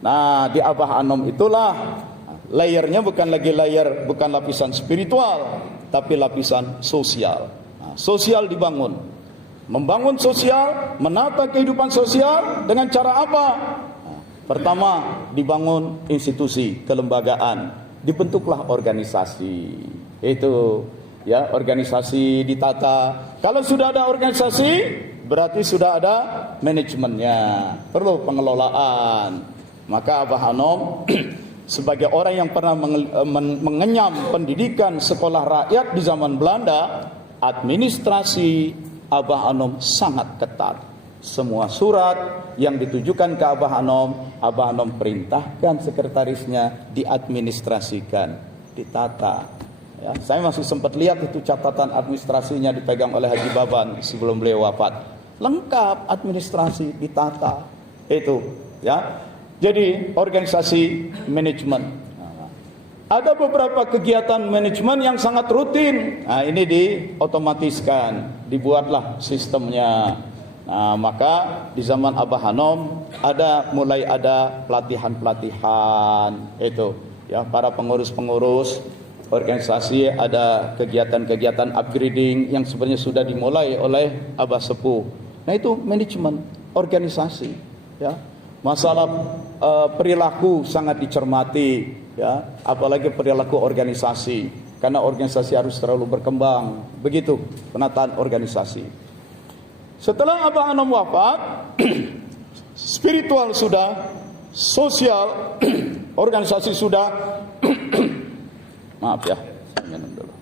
Nah, di Abah Anom itulah layernya bukan lagi layer, bukan lapisan spiritual, tapi lapisan sosial. Nah, sosial dibangun. Membangun sosial, menata kehidupan sosial dengan cara apa? Pertama, dibangun institusi kelembagaan, dibentuklah organisasi. Itu ya, organisasi ditata. Kalau sudah ada organisasi, berarti sudah ada manajemennya, perlu pengelolaan. Maka Abah Anom sebagai orang yang pernah mengenyam pendidikan sekolah rakyat di zaman Belanda, administrasi Abah Anom sangat ketat. Semua surat yang ditujukan ke Abah Anom perintahkan sekretarisnya diadministrasikan, ditata. Ya, saya masih sempat lihat itu catatan administrasinya dipegang oleh Haji Baban sebelum beliau wafat. Lengkap administrasi, ditata. Itu, ya. Jadi organisasi manajemen. Ada beberapa kegiatan manajemen yang sangat rutin. Nah, ini diotomatiskan, dibuatlah sistemnya. Nah, maka di zaman Abah Anom mulai ada pelatihan-pelatihan itu, ya, para pengurus-pengurus organisasi, ada kegiatan-kegiatan upgrading yang sebenarnya sudah dimulai oleh Abah Sepuh. Nah, itu manajemen organisasi, ya. Masalah perilaku sangat dicermati, ya, apalagi perilaku organisasi, karena organisasi harus terlalu berkembang. Begitu penataan organisasi. Setelah Abah Anom wafat, spiritual sudah, sosial, organisasi sudah. Maaf ya, saya minum dulu.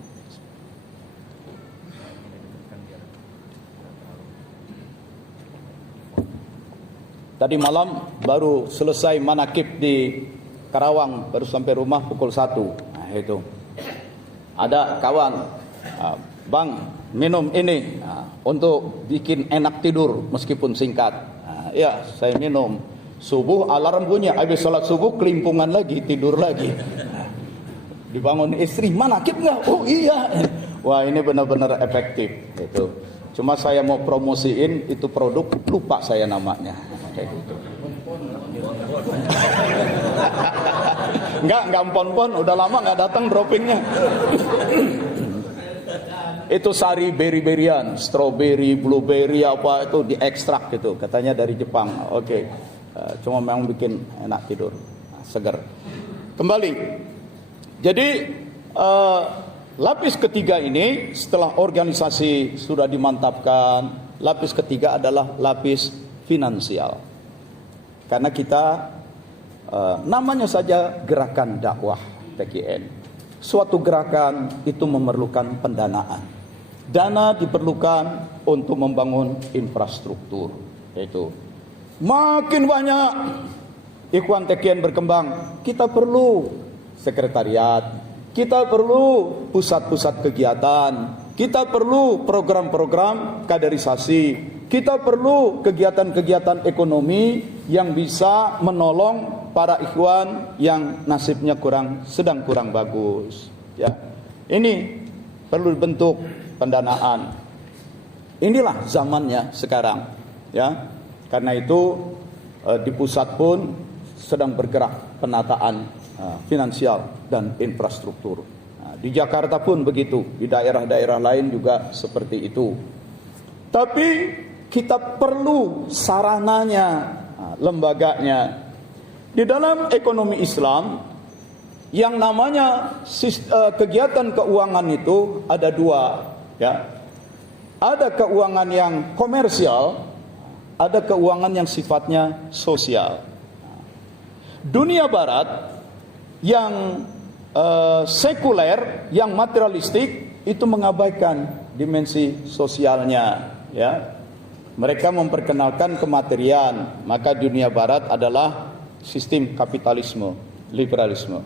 Tadi malam baru selesai manakib di Karawang, baru sampai rumah pukul 1. Nah, itu. Ada kawan, Bang, minum ini untuk bikin enak tidur meskipun singkat. Ya, saya minum. Subuh alarm bunyi, habis sholat subuh kelimpungan lagi, tidur lagi. Dibangun istri, manakib nggak? Oh iya. Wah, ini benar-benar efektif. Itu. Cuma saya mau promosiin itu produk, lupa saya namanya. Kayak gitu. Enggak empon-pon, udah lama nggak datang droppingnya. Itu sari beri-berian, strawberry, blueberry apa itu diekstrak gitu, katanya dari Jepang. Oke. Cuma memang bikin enak tidur, segar. Kembali. Jadi lapis ketiga ini setelah organisasi sudah dimantapkan, lapis ketiga adalah lapis finansial. Karena kita namanya saja gerakan dakwah PGN. Suatu gerakan itu memerlukan pendanaan. Dana diperlukan untuk membangun infrastruktur. Itu makin banyak Ikhwan PGN berkembang, kita perlu sekretariat, kita perlu pusat-pusat kegiatan, kita perlu program-program kaderisasi, kita perlu kegiatan-kegiatan ekonomi yang bisa menolong para ikhwan yang nasibnya sedang kurang bagus. Ya, ini perlu dibentuk pendanaan. Inilah zamannya sekarang. Ya, karena itu di pusat pun sedang bergerak penataan finansial dan infrastruktur. Di Jakarta pun begitu, di daerah-daerah lain juga seperti itu. Tapi kita perlu sarananya, lembaganya. Di dalam ekonomi Islam, yang namanya kegiatan keuangan itu ada dua, ya. Ada keuangan yang komersial, ada keuangan yang sifatnya sosial. Dunia Barat yang sekuler, yang materialistik itu mengabaikan dimensi sosialnya, ya. Mereka memperkenalkan kematerian, maka dunia Barat adalah sistem kapitalisme, liberalisme.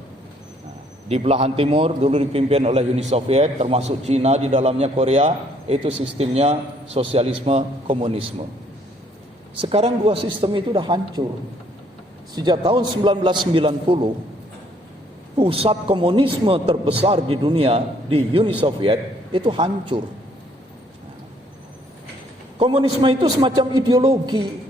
Di belahan timur dulu dipimpin oleh Uni Soviet, termasuk Cina di dalamnya, Korea, itu sistemnya sosialisme, komunisme. Sekarang dua sistem itu sudah hancur. Sejak tahun 1990, pusat komunisme terbesar di dunia, di Uni Soviet, itu hancur. Komunisme itu semacam ideologi.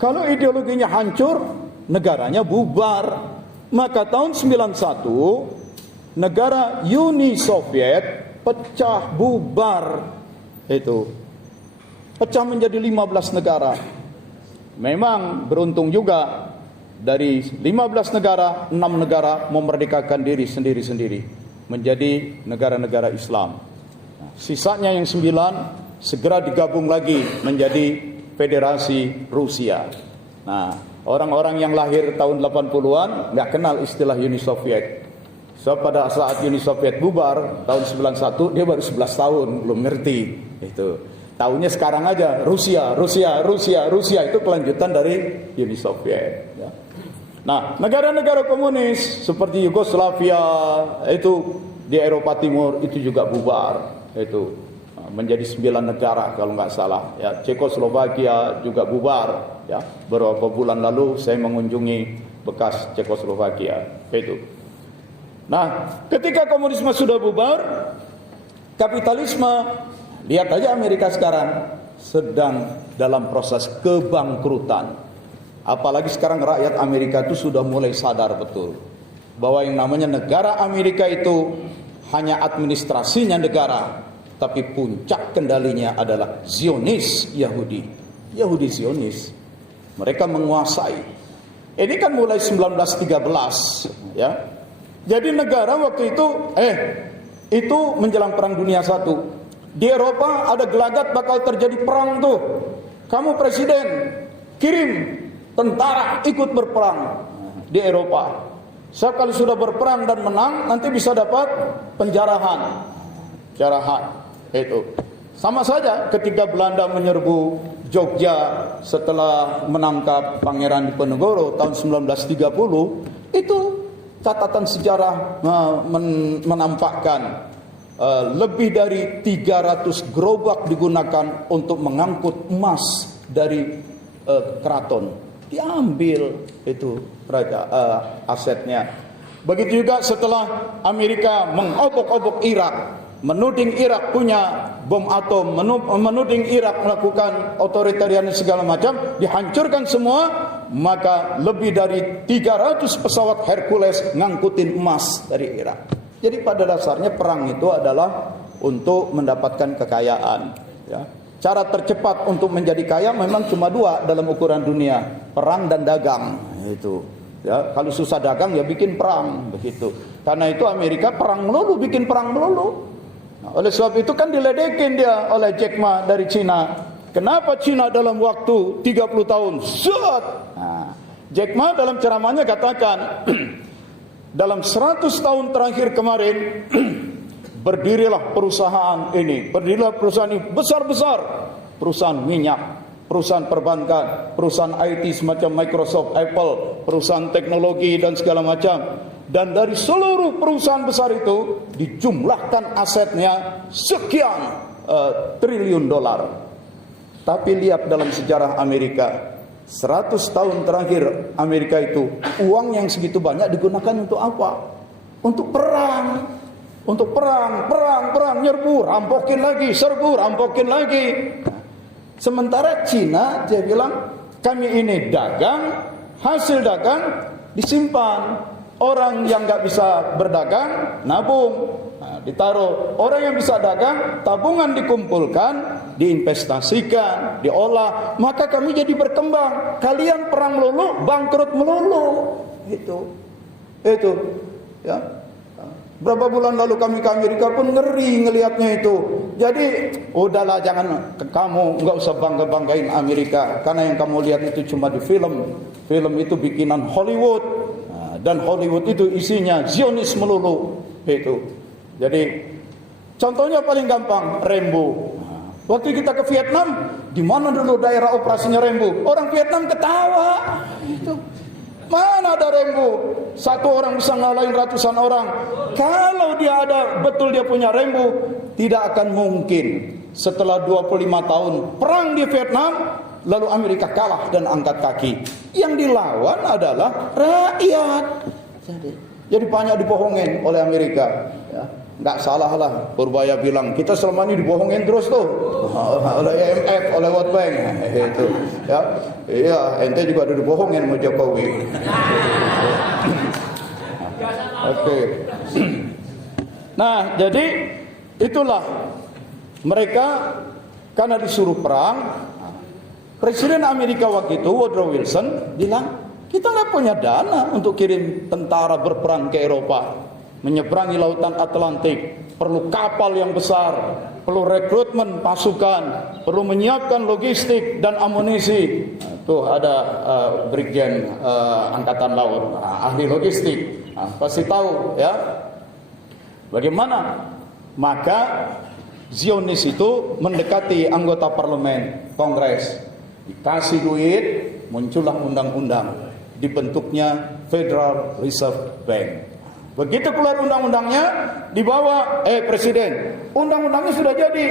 Kalau ideologinya hancur, negaranya bubar. Maka tahun 91, negara Uni Soviet pecah, bubar. Itu pecah menjadi 15 negara. Memang beruntung juga dari 15 negara, 6 negara memerdekakan diri sendiri-sendiri menjadi negara-negara Islam. Sisanya yang 9 segera digabung lagi menjadi Federasi Rusia. Nah, orang-orang yang lahir tahun 80-an nggak kenal istilah Uni Soviet. So pada saat Uni Soviet bubar tahun 91, dia baru 11 tahun, belum ngerti itu. Tahunya sekarang aja Rusia itu kelanjutan dari Uni Soviet. Ya. Nah, negara-negara komunis seperti Yugoslavia itu di Eropa Timur itu juga bubar. Itu menjadi 9 negara kalau nggak salah. Ya, Cekoslovakia juga bubar. Ya, beberapa bulan lalu saya mengunjungi bekas Cekoslovakia. Itu. Nah, ketika komunisme sudah bubar, kapitalisme, lihat aja Amerika sekarang sedang dalam proses kebangkrutan. Apalagi sekarang rakyat Amerika itu sudah mulai sadar betul bahwa yang namanya negara Amerika itu hanya administrasinya negara, tapi puncak kendalinya adalah Zionis Yahudi Zionis. Mereka menguasai. Ini kan mulai 1913, ya. Jadi negara waktu itu menjelang Perang Dunia I. Di Eropa ada gelagat bakal terjadi perang tuh. Kamu presiden, kirim tentara ikut berperang di Eropa. So kalau sudah berperang dan menang, nanti bisa dapat penjarahan. Itu. Sama saja ketika Belanda menyerbu Jogja setelah menangkap Pangeran Diponegoro tahun 1930, itu catatan sejarah menampakkan lebih dari 300 gerobak digunakan untuk mengangkut emas dari keraton. Diambil itu asetnya. Begitu juga setelah Amerika mengobok-obok Irak, menuding Irak punya bom atom, menuding Irak melakukan otoritarianisme segala macam, dihancurkan semua. Maka lebih dari 300 pesawat Hercules ngangkutin emas dari Irak. Jadi pada dasarnya perang itu adalah untuk mendapatkan kekayaan, ya. Cara tercepat untuk menjadi kaya memang cuma 2 dalam ukuran dunia, perang dan dagang. Itu, ya. Kalau susah dagang ya bikin perang, begitu. Karena itu Amerika perang melulu, bikin perang melulu. Nah, oleh sebab itu kan diledekin dia oleh Jack Ma dari Cina. Kenapa Cina dalam waktu 30 tahun? Nah, Jack Ma dalam ceramahnya katakan, dalam 100 tahun terakhir kemarin, berdirilah perusahaan ini besar-besar. Perusahaan minyak, perusahaan perbankan, perusahaan IT semacam Microsoft, Apple, perusahaan teknologi dan segala macam. Dan dari seluruh perusahaan besar itu, dijumlahkan asetnya sekian triliun dolar. Tapi lihat dalam sejarah Amerika, 100 tahun terakhir Amerika itu, uang yang segitu banyak digunakan untuk apa? Untuk perang. Untuk perang, nyerbu, rampokin lagi, serbu, rampokin lagi. Sementara Cina, dia bilang, kami ini dagang, hasil dagang disimpan. Orang yang nggak bisa berdagang, nabung. Nah, ditaruh. Orang yang bisa dagang, tabungan dikumpulkan, diinvestasikan, diolah, maka kami jadi berkembang. Kalian perang melulu, bangkrut melulu. Itu, ya. Berapa bulan lalu kami ke Amerika pun ngeri ngelihatnya itu. Jadi, udahlah, jangan, kamu nggak usah banggain Amerika, karena yang kamu lihat itu cuma di film. Film itu bikinan Hollywood, nah, dan Hollywood itu isinya Zionis melulu. Itu. Jadi, contohnya paling gampang, Rambo. Waktu kita ke Vietnam, di mana dulu daerah operasinya Rambo? Orang Vietnam ketawa. Itu. Mana ada Rambo? Satu orang bisa ngalahin ratusan orang. Kalau dia ada, betul dia punya Rambo, tidak akan mungkin setelah 25 tahun perang di Vietnam, lalu Amerika kalah dan angkat kaki. Yang dilawan adalah rakyat. Jadi banyak dibohongin oleh Amerika. Ya. Nggak salah lah, Purbaya bilang kita selama ini dibohongin terus tuh oleh IMF, oleh World Bank, itu, ya, iya, ente juga ada dibohongin sama Jokowi. Oke. Nah, jadi itulah mereka karena disuruh perang. Presiden Amerika waktu itu Woodrow Wilson bilang, Kita nggak punya dana untuk kirim tentara berperang ke Eropa, menyeberangi lautan Atlantik. Perlu kapal yang besar, perlu rekrutmen pasukan, perlu menyiapkan logistik dan amunisi. Tuh ada Brigjen Angkatan Laut, ahli logistik, pasti tahu ya bagaimana. Maka Zionis itu mendekati anggota parlemen, kongres, dikasih duit, muncullah undang-undang, dibentuknya Federal Reserve Bank. Begitu keluar undang-undangnya, dibawa, presiden, undang-undangnya sudah jadi,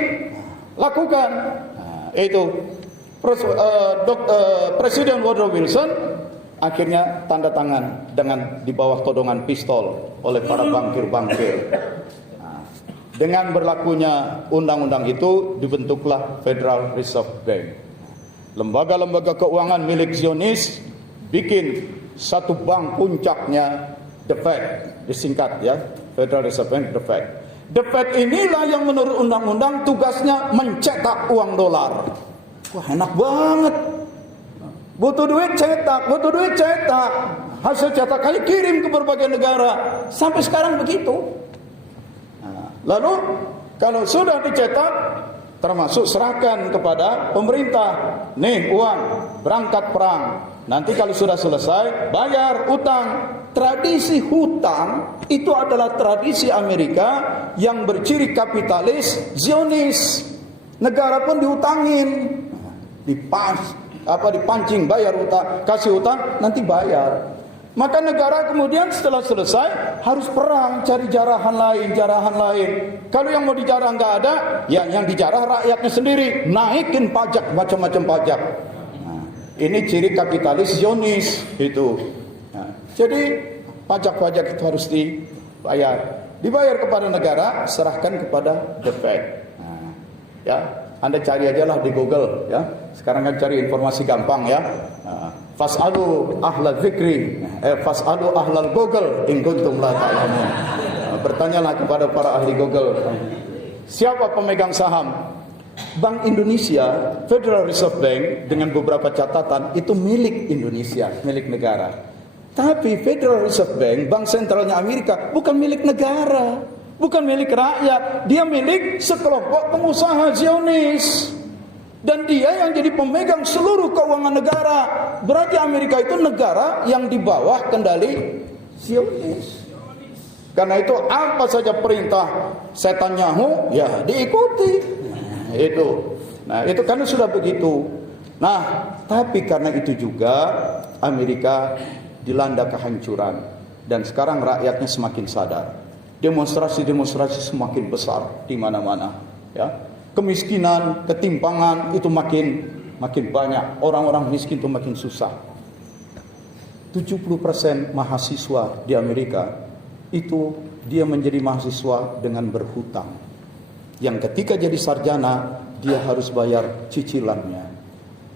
lakukan. Itu Presiden Woodrow Wilson akhirnya tanda tangan dengan di bawah todongan pistol oleh para bankir-bankir. Dengan berlakunya undang-undang itu dibentuklah Federal Reserve Bank. Lembaga-lembaga keuangan milik Zionis bikin satu bank puncaknya, The Fed, disingkat ya, Federal Reserve Bank, The Fed. The Fed inilah yang menurut undang-undang tugasnya mencetak uang dolar. Wah, enak banget. Butuh duit cetak, butuh duit cetak. Hasil cetakannya kirim ke berbagai negara. Sampai sekarang begitu. Lalu kalau sudah dicetak, termasuk serahkan kepada pemerintah. Nih uang, berangkat perang. Nanti kalau sudah selesai, bayar utang. Tradisi hutang itu adalah tradisi Amerika yang berciri kapitalis Zionis. Negara pun dihutangin, dipancing bayar utang, kasih utang, nanti bayar. Maka negara kemudian setelah selesai harus perang, cari jarahan lain. Kalau yang mau dijarah nggak ada, ya yang dijarah rakyatnya sendiri, naikin pajak, macam-macam pajak. Nah, ini ciri kapitalis Zionis itu. Nah, jadi pajak-pajak itu harus dibayar kepada negara, serahkan kepada the Fed. Nah, ya, Anda cari aja lah di Google, ya. Sekarang kan cari informasi gampang ya. Fas'alu ahlal zikri, fas'alu ahlal Google in kuntum la ta'lamun. Bertanyalah kepada para ahli Google. Siapa pemegang saham? Bank Indonesia, Federal Reserve Bank dengan beberapa catatan itu milik Indonesia, milik negara. Tapi Federal Reserve Bank, bank sentralnya Amerika, bukan milik negara, bukan milik rakyat. Dia milik sekelompok pengusaha Zionis. Dan dia yang jadi pemegang seluruh keuangan negara. Berarti Amerika itu negara yang di bawah kendali Zionis. Karena itu apa saja perintah setan Yahu, ya diikuti. Nah itu karena sudah begitu. Nah tapi karena itu juga Amerika dilanda kehancuran. Dan sekarang rakyatnya semakin sadar. Demonstrasi-demonstrasi semakin besar di mana-mana. Ya. Kemiskinan, ketimpangan itu makin banyak. Orang-orang miskin itu makin susah. 70% mahasiswa di Amerika itu dia menjadi mahasiswa dengan berhutang. Yang ketika jadi sarjana dia harus bayar cicilannya.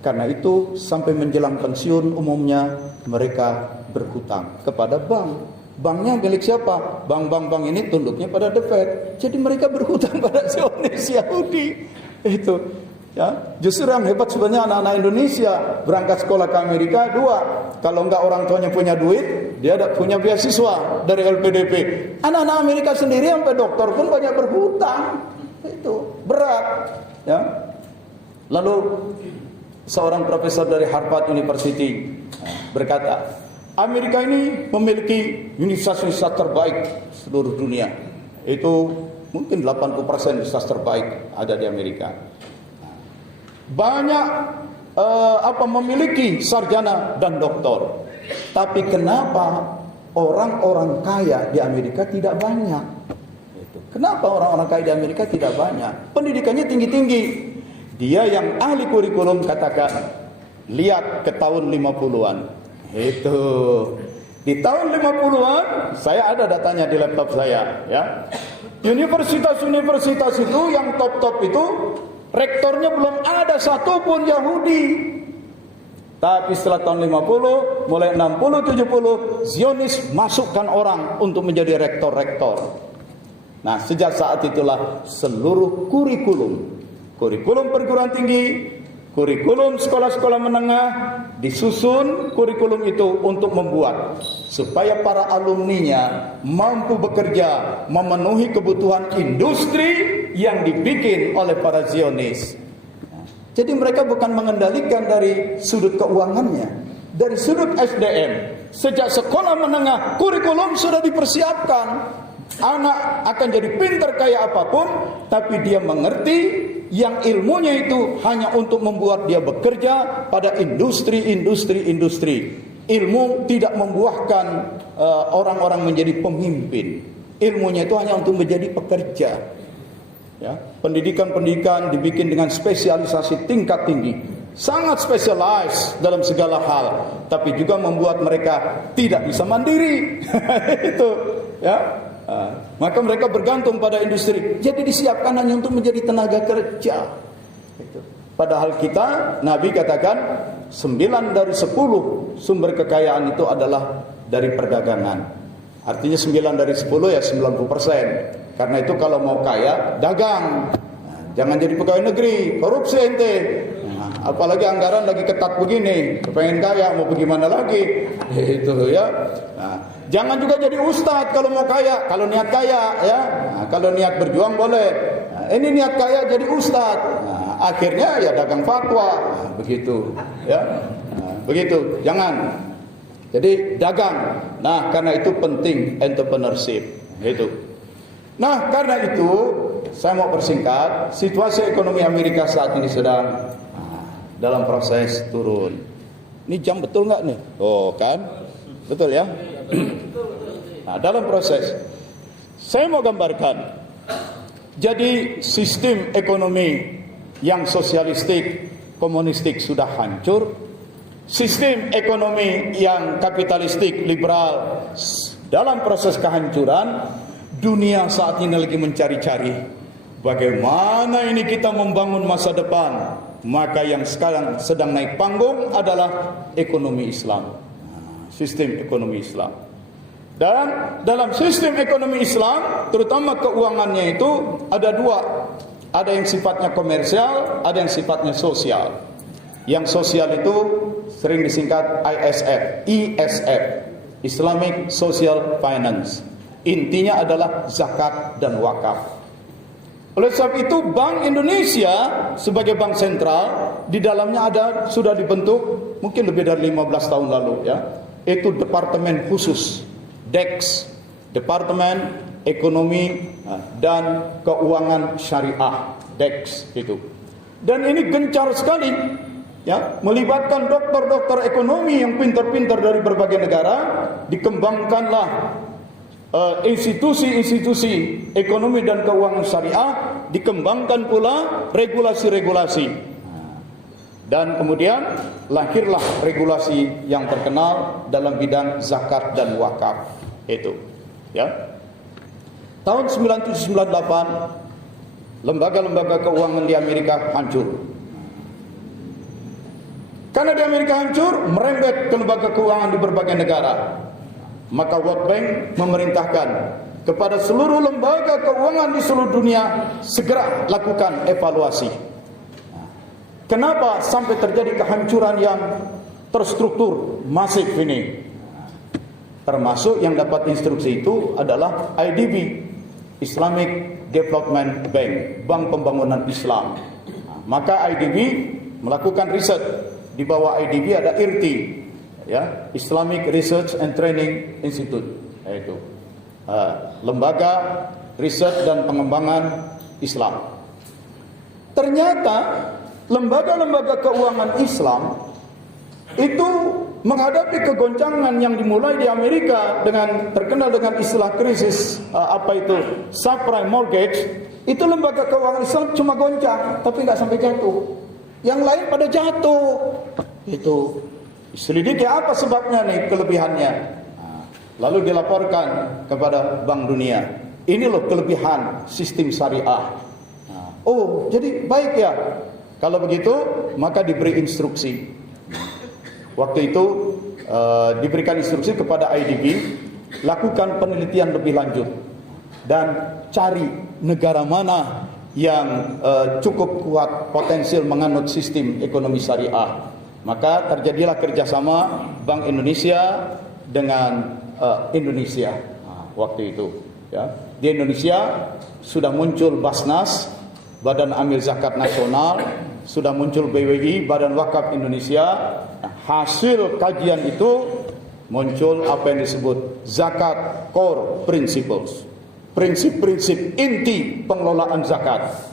Karena itu sampai menjelang pensiun umumnya mereka berhutang kepada bank. Banknya milik siapa? Bank-bank ini tunduknya pada The Fed. Jadi mereka berhutang pada Zionis Yahudi. Itu ya. Justru yang hebat sebenarnya anak-anak Indonesia berangkat sekolah ke Amerika dua. Kalau enggak orang tuanya punya duit, dia ada punya beasiswa dari LPDP. Anak-anak Amerika sendiri sampai doktor pun banyak berhutang. Itu berat ya. Lalu seorang profesor dari Harvard University berkata, Amerika ini memiliki universitas terbaik seluruh dunia. Itu mungkin 80% universitas terbaik ada di Amerika. Banyak memiliki sarjana dan doktor. Tapi kenapa orang-orang kaya di Amerika tidak banyak? Kenapa orang-orang kaya di Amerika tidak banyak? Pendidikannya tinggi-tinggi. Dia yang ahli kurikulum katakan, lihat ke tahun 50-an. Itu di tahun 50-an saya ada datanya di laptop saya ya. Universitas-universitas itu yang top-top itu rektornya belum ada satupun Yahudi. Tapi setelah tahun 50, mulai 60, 70 Zionis masukkan orang untuk menjadi rektor-rektor. Nah sejak saat itulah seluruh kurikulum perguruan tinggi Kurikulum sekolah-sekolah menengah disusun kurikulum itu untuk membuat supaya para alumninya mampu bekerja memenuhi kebutuhan industri yang dibikin oleh para Zionis. Jadi mereka bukan mengendalikan dari sudut keuangannya, dari sudut SDM. Sejak sekolah menengah kurikulum sudah dipersiapkan. Anak akan jadi pintar kayak apapun, tapi dia mengerti yang ilmunya itu hanya untuk membuat dia bekerja pada industri. Ilmu tidak membuahkan orang-orang menjadi pemimpin. Ilmunya itu hanya untuk menjadi pekerja. Ya, pendidikan dibikin dengan spesialisasi tingkat tinggi, sangat spesialis dalam segala hal, tapi juga membuat mereka tidak bisa mandiri. Itu, ya. Maka mereka bergantung pada industri. Jadi disiapkan hanya untuk menjadi tenaga kerja. Padahal kita, Nabi katakan 9 dari 10 sumber kekayaan itu adalah dari perdagangan. Artinya 9 dari 10 ya 90%. Karena itu kalau mau kaya, dagang. Jangan jadi pegawai negeri, korupsi ente. Apalagi anggaran lagi ketat begini, kepengen kaya mau bagaimana lagi? Itu ya. Jangan juga jadi ustadz kalau mau kaya, kalau niat kaya ya. Kalau niat berjuang boleh. Ini niat kaya jadi ustadz. Akhirnya ya dagang fatwa. Begitu ya. Begitu, jangan. Jadi dagang. Nah, karena itu penting entrepreneurship. Gitu. Nah, karena itu saya mau persingkat, situasi ekonomi Amerika saat ini sedang dalam proses turun. Ini jam betul nggak nih? Oh kan, betul ya. Nah, dalam proses, saya mau gambarkan. Jadi sistem ekonomi yang sosialistik, komunistik sudah hancur. Sistem ekonomi yang kapitalistik, liberal dalam proses kehancuran. Dunia saat ini lagi mencari-cari bagaimana ini kita membangun masa depan. Maka yang sekarang sedang naik panggung adalah ekonomi Islam, sistem ekonomi Islam. Dan dalam sistem ekonomi Islam, terutama keuangannya itu ada dua. Ada yang sifatnya komersial, ada yang sifatnya sosial. Yang sosial itu sering disingkat ISF, Islamic Social Finance. Intinya adalah zakat dan wakaf. Oleh sebab itu Bank Indonesia sebagai bank sentral di dalamnya sudah dibentuk mungkin lebih dari 15 tahun lalu ya. Itu departemen khusus DEX, Departemen Ekonomi dan Keuangan Syariah, DEX itu. Dan ini gencar sekali ya, melibatkan dokter-dokter ekonomi yang pintar-pintar dari berbagai negara. Dikembangkanlah institusi-institusi ekonomi dan keuangan syariah, dikembangkan pula regulasi-regulasi. Dan kemudian lahirlah regulasi yang terkenal dalam bidang zakat dan wakaf itu. Ya. Tahun 97-98 lembaga-lembaga keuangan di Amerika hancur. Karena di Amerika hancur, merembet ke lembaga keuangan di berbagai negara. Maka World Bank memerintahkan kepada seluruh lembaga keuangan di seluruh dunia segera lakukan evaluasi. Kenapa sampai terjadi kehancuran yang terstruktur masif ini? Termasuk yang dapat instruksi itu adalah IDB, Islamic Development Bank, Bank Pembangunan Islam. Maka IDB melakukan riset. Di bawah IDB ada IRTI, ya, Islamic Research and Training Institute, yaitu lembaga riset dan pengembangan Islam. Ternyata lembaga-lembaga keuangan Islam itu menghadapi kegoncangan yang dimulai di Amerika dengan terkenal dengan istilah krisis subprime mortgage. Itu lembaga keuangan Islam cuma goncang tapi nggak sampai jatuh. Yang lain pada jatuh. Itu selidiki apa sebabnya nih, kelebihannya. Lalu dilaporkan kepada Bank Dunia. Ini loh kelebihan sistem syariah. Oh, jadi baik ya. Kalau begitu, maka diberi instruksi. Waktu itu diberikan instruksi kepada IDB, lakukan penelitian lebih lanjut dan cari negara mana yang cukup kuat potensial menganut sistem ekonomi syariah. Maka terjadilah kerjasama Bank Indonesia dengan Indonesia waktu itu. Ya. Di Indonesia sudah muncul Basnas, Badan Amil Zakat Nasional, sudah muncul BWI, Badan Wakaf Indonesia. Hasil kajian itu muncul apa yang disebut Zakat Core Principles, prinsip-prinsip inti pengelolaan zakat.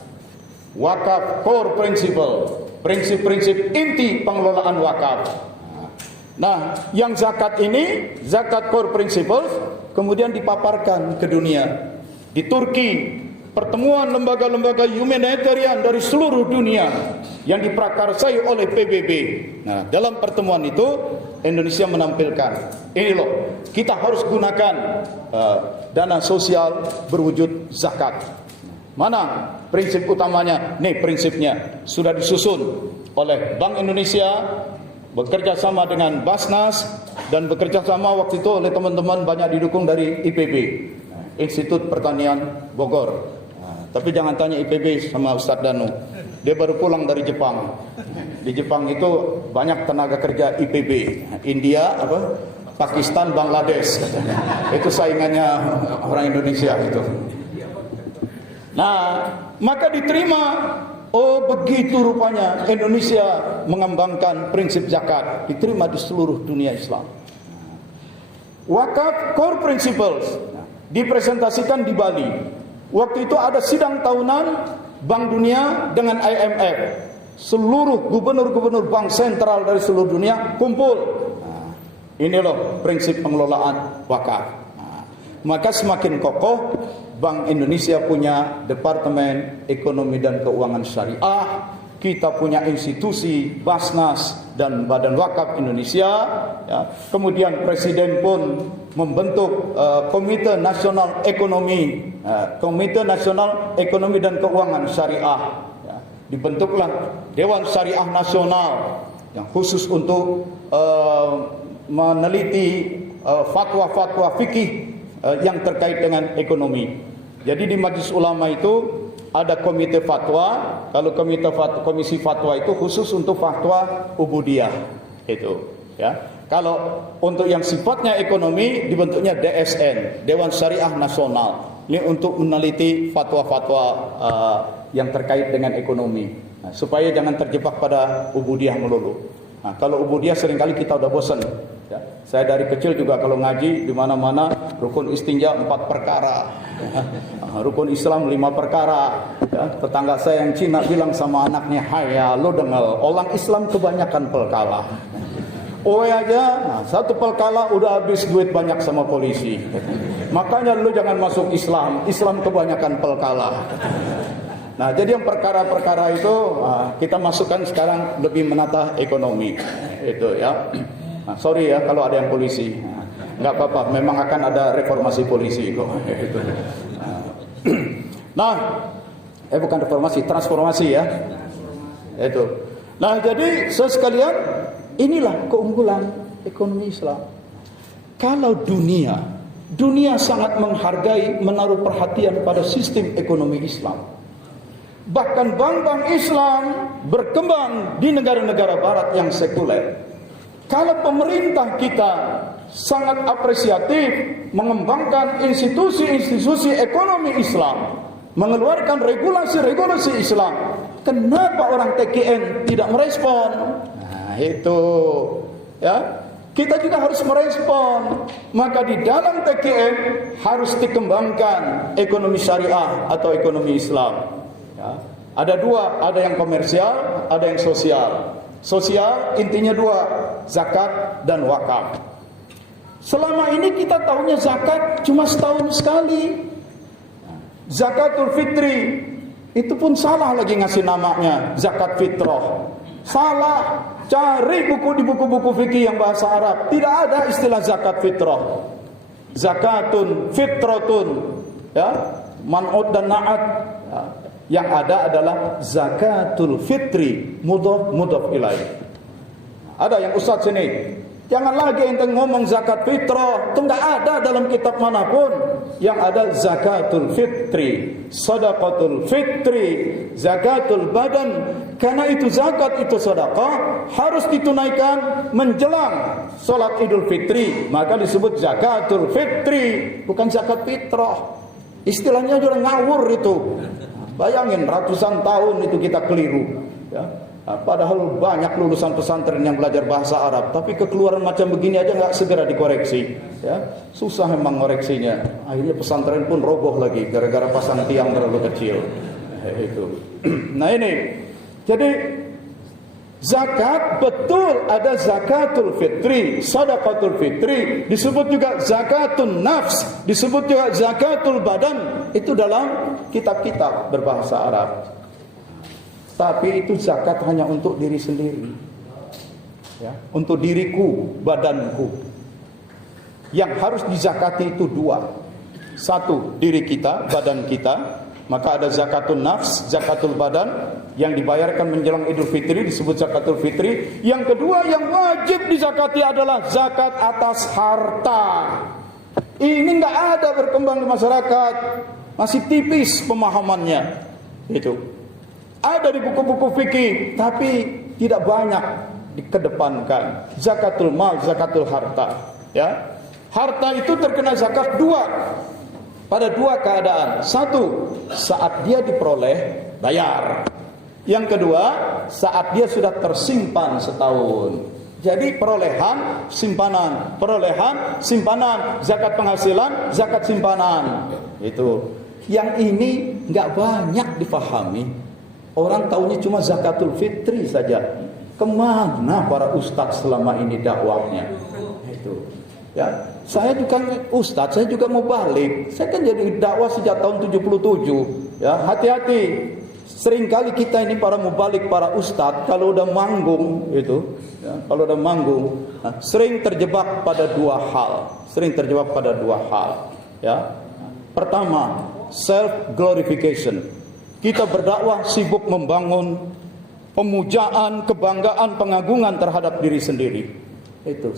Wakaf Core Principle, prinsip-prinsip inti pengelolaan wakaf. Nah, yang zakat ini, Zakat Core Principles, kemudian dipaparkan ke dunia. Di Turki, pertemuan lembaga-lembaga humanitarian dari seluruh dunia yang diprakarsai oleh PBB. Nah, dalam pertemuan itu Indonesia menampilkan, ini loh, kita harus gunakan dana sosial berwujud zakat. Mana prinsip utamanya? Nih prinsipnya sudah disusun oleh Bank Indonesia, bekerja sama dengan Basnas, dan bekerja sama waktu itu oleh teman-teman banyak didukung dari IPB, Institut Pertanian Bogor. Tapi jangan tanya IPB sama Ustadz Danu, dia baru pulang dari Jepang. Di Jepang itu banyak tenaga kerja IPB, India, Pakistan, Bangladesh. Itu saingannya orang Indonesia itu. Nah, maka diterima. Oh begitu rupanya Indonesia mengembangkan prinsip zakat, diterima di seluruh dunia Islam. Wakaf Core Principles dipresentasikan di Bali. Waktu itu ada sidang tahunan Bank Dunia dengan IMF. Seluruh gubernur-gubernur bank sentral dari seluruh dunia kumpul. Ini loh prinsip pengelolaan wakaf. Maka semakin kokoh Bank Indonesia punya Departemen Ekonomi dan Keuangan Syariah. Kita punya institusi Basnas dan Badan Wakaf Indonesia. Ya. Kemudian Presiden pun membentuk Komite Nasional Ekonomi, Komite Nasional Ekonomi dan Keuangan Syariah. Ya. Dibentuklah Dewan Syariah Nasional yang khusus untuk meneliti fatwa-fatwa fikih yang terkait dengan ekonomi. Jadi di Majelis Ulama itu ada komite fatwa. Kalau komisi fatwa itu khusus untuk fatwa ubudiyah itu, ya. Kalau untuk yang sifatnya ekonomi dibentuknya DSN, Dewan Syariah Nasional. Ini untuk meneliti fatwa-fatwa yang terkait dengan ekonomi. Nah, supaya jangan terjebak pada ubudiyah melulu. Nah, kalau ubudiyah seringkali kita udah bosan. Ya, saya dari kecil juga kalau ngaji di mana-mana rukun istinja 4 perkara, rukun Islam 5 perkara. Ya, tetangga saya yang Cina bilang sama anaknya, "Haya, lo dengar, orang Islam kebanyakan pelkala. Oh aja, satu pelkala udah habis duit banyak sama polisi. Makanya lo jangan masuk Islam. Islam kebanyakan pelkala." Nah, jadi yang perkara-perkara itu kita masukkan sekarang lebih menata ekonomi, itu ya. Nah, sorry ya kalau ada yang polisi, nggak apa-apa. Memang akan ada reformasi polisi kok. Nah, bukan reformasi, transformasi ya. Itu. Nah, jadi sekalian, inilah keunggulan ekonomi Islam. Kalau dunia sangat menghargai, menaruh perhatian pada sistem ekonomi Islam. Bahkan bank-bank Islam berkembang di negara-negara barat yang sekuler. Kalau pemerintah kita sangat apresiatif mengembangkan institusi-institusi ekonomi Islam, mengeluarkan regulasi-regulasi Islam, kenapa orang TKN tidak merespon? Nah, itu ya. Kita juga harus merespon. Maka di dalam TKN harus dikembangkan ekonomi syariah atau ekonomi Islam. Ya. Ada dua, ada yang komersial, ada yang sosial. Sosial intinya dua, zakat dan wakaf. Selama ini kita tahunya zakat cuma setahun sekali. Zakatul fitri itu pun salah lagi ngasih namanya zakat fitrah. Salah. Cari buku di buku-buku fikih yang bahasa Arab, tidak ada istilah zakat fitrah. Zakatun fitratun, ya, man'ud dan na'at. Ya. Yang ada adalah zakatul fitri, mudhaf ilaih. Ada yang ustaz sini, jangan lagi ente ngomong zakat fitrah, itu enggak ada dalam kitab manapun. yang ada zakatul fitri, sedekatul fitri, zakatul badan. Karena itu zakat itu sedekah harus ditunaikan menjelang salat Idul Fitri, maka disebut zakatul fitri, bukan zakat fitrah. Istilahnya juga ngawur itu. Bayangin ratusan tahun itu kita keliru, ya. Padahal banyak lulusan pesantren yang belajar bahasa Arab, tapi kekeluaran macam begini aja nggak segera dikoreksi, ya. Susah memang koreksinya. Akhirnya pesantren pun roboh lagi gara-gara pasang tiang terlalu kecil. Itu. Nah ini, jadi zakat betul ada zakatul fitri, sedekatul fitri, disebut juga zakatun nafs, disebut juga zakatul badan. Itu dalam kitab-kitab berbahasa Arab. Tapi itu zakat hanya untuk diri sendiri, ya, untuk diriku, badanku. Yang harus dizakati itu dua. Satu, diri kita, badan kita. Maka ada zakatun nafs, zakatul badan, yang dibayarkan menjelang Idul Fitri disebut zakatul fitri. Yang kedua yang wajib dizakati adalah zakat atas harta. Ini nggak ada berkembang di masyarakat, masih tipis pemahamannya. Itu ada di buku-buku fikih, tapi tidak banyak dikedepankan. Zakatul mal, zakatul harta, ya. Harta itu terkena zakat pada dua keadaan. Satu, saat dia diperoleh, bayar. Yang kedua, saat dia sudah tersimpan setahun. Jadi perolehan, simpanan, perolehan, simpanan, zakat penghasilan, zakat simpanan. Itu. Yang ini nggak banyak difahami. Orang taunya cuma zakatul fitri saja. Kemana para ustadz selama ini dakwahnya? Itu. Ya, saya juga ustadz, saya juga mau balik. Saya kan jadi dakwah sejak tahun 77. Ya, hati-hati. Seringkali kita ini para mubalik, para ustadz, kalau udah manggung itu, ya, kalau udah manggung, sering terjebak pada dua hal. Ya, pertama, self glorification. Kita berdakwah sibuk membangun pemujaan, kebanggaan, pengagungan terhadap diri sendiri. Itu.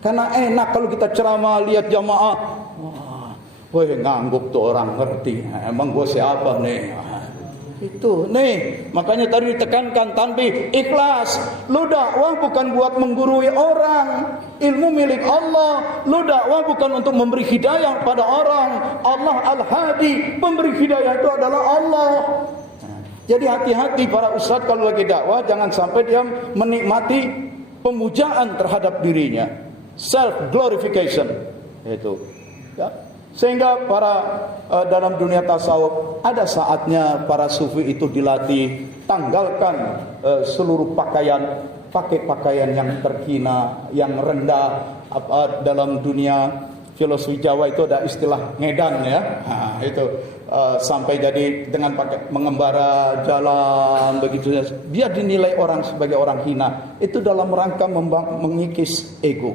Karena enak kalau kita ceramah lihat jamaah, wah, ngangguk tuh orang ngerti. Emang gue siapa nih? Itu nih, makanya tadi ditekankan tanbih ikhlas. Lu dakwah bukan buat menggurui orang, ilmu milik Allah. Lu dakwah bukan untuk memberi hidayah pada orang. Allah Al-Hadi, pemberi hidayah itu adalah Allah. Jadi hati-hati para ustadz kalau lagi dakwah, jangan sampai dia menikmati pemujaan terhadap dirinya, self glorification. Itu, ya. Sehingga dalam dunia tasawuf ada saatnya para sufi itu dilatih, tanggalkan seluruh pakaian, pakai pakaian yang terhina, yang rendah. Dalam dunia filosofi Jawa itu ada istilah ngedan, ya. Nah, itu sampai jadi dengan pakai mengembara jalan begitu, dia dinilai orang sebagai orang hina. Itu dalam rangka mengikis ego.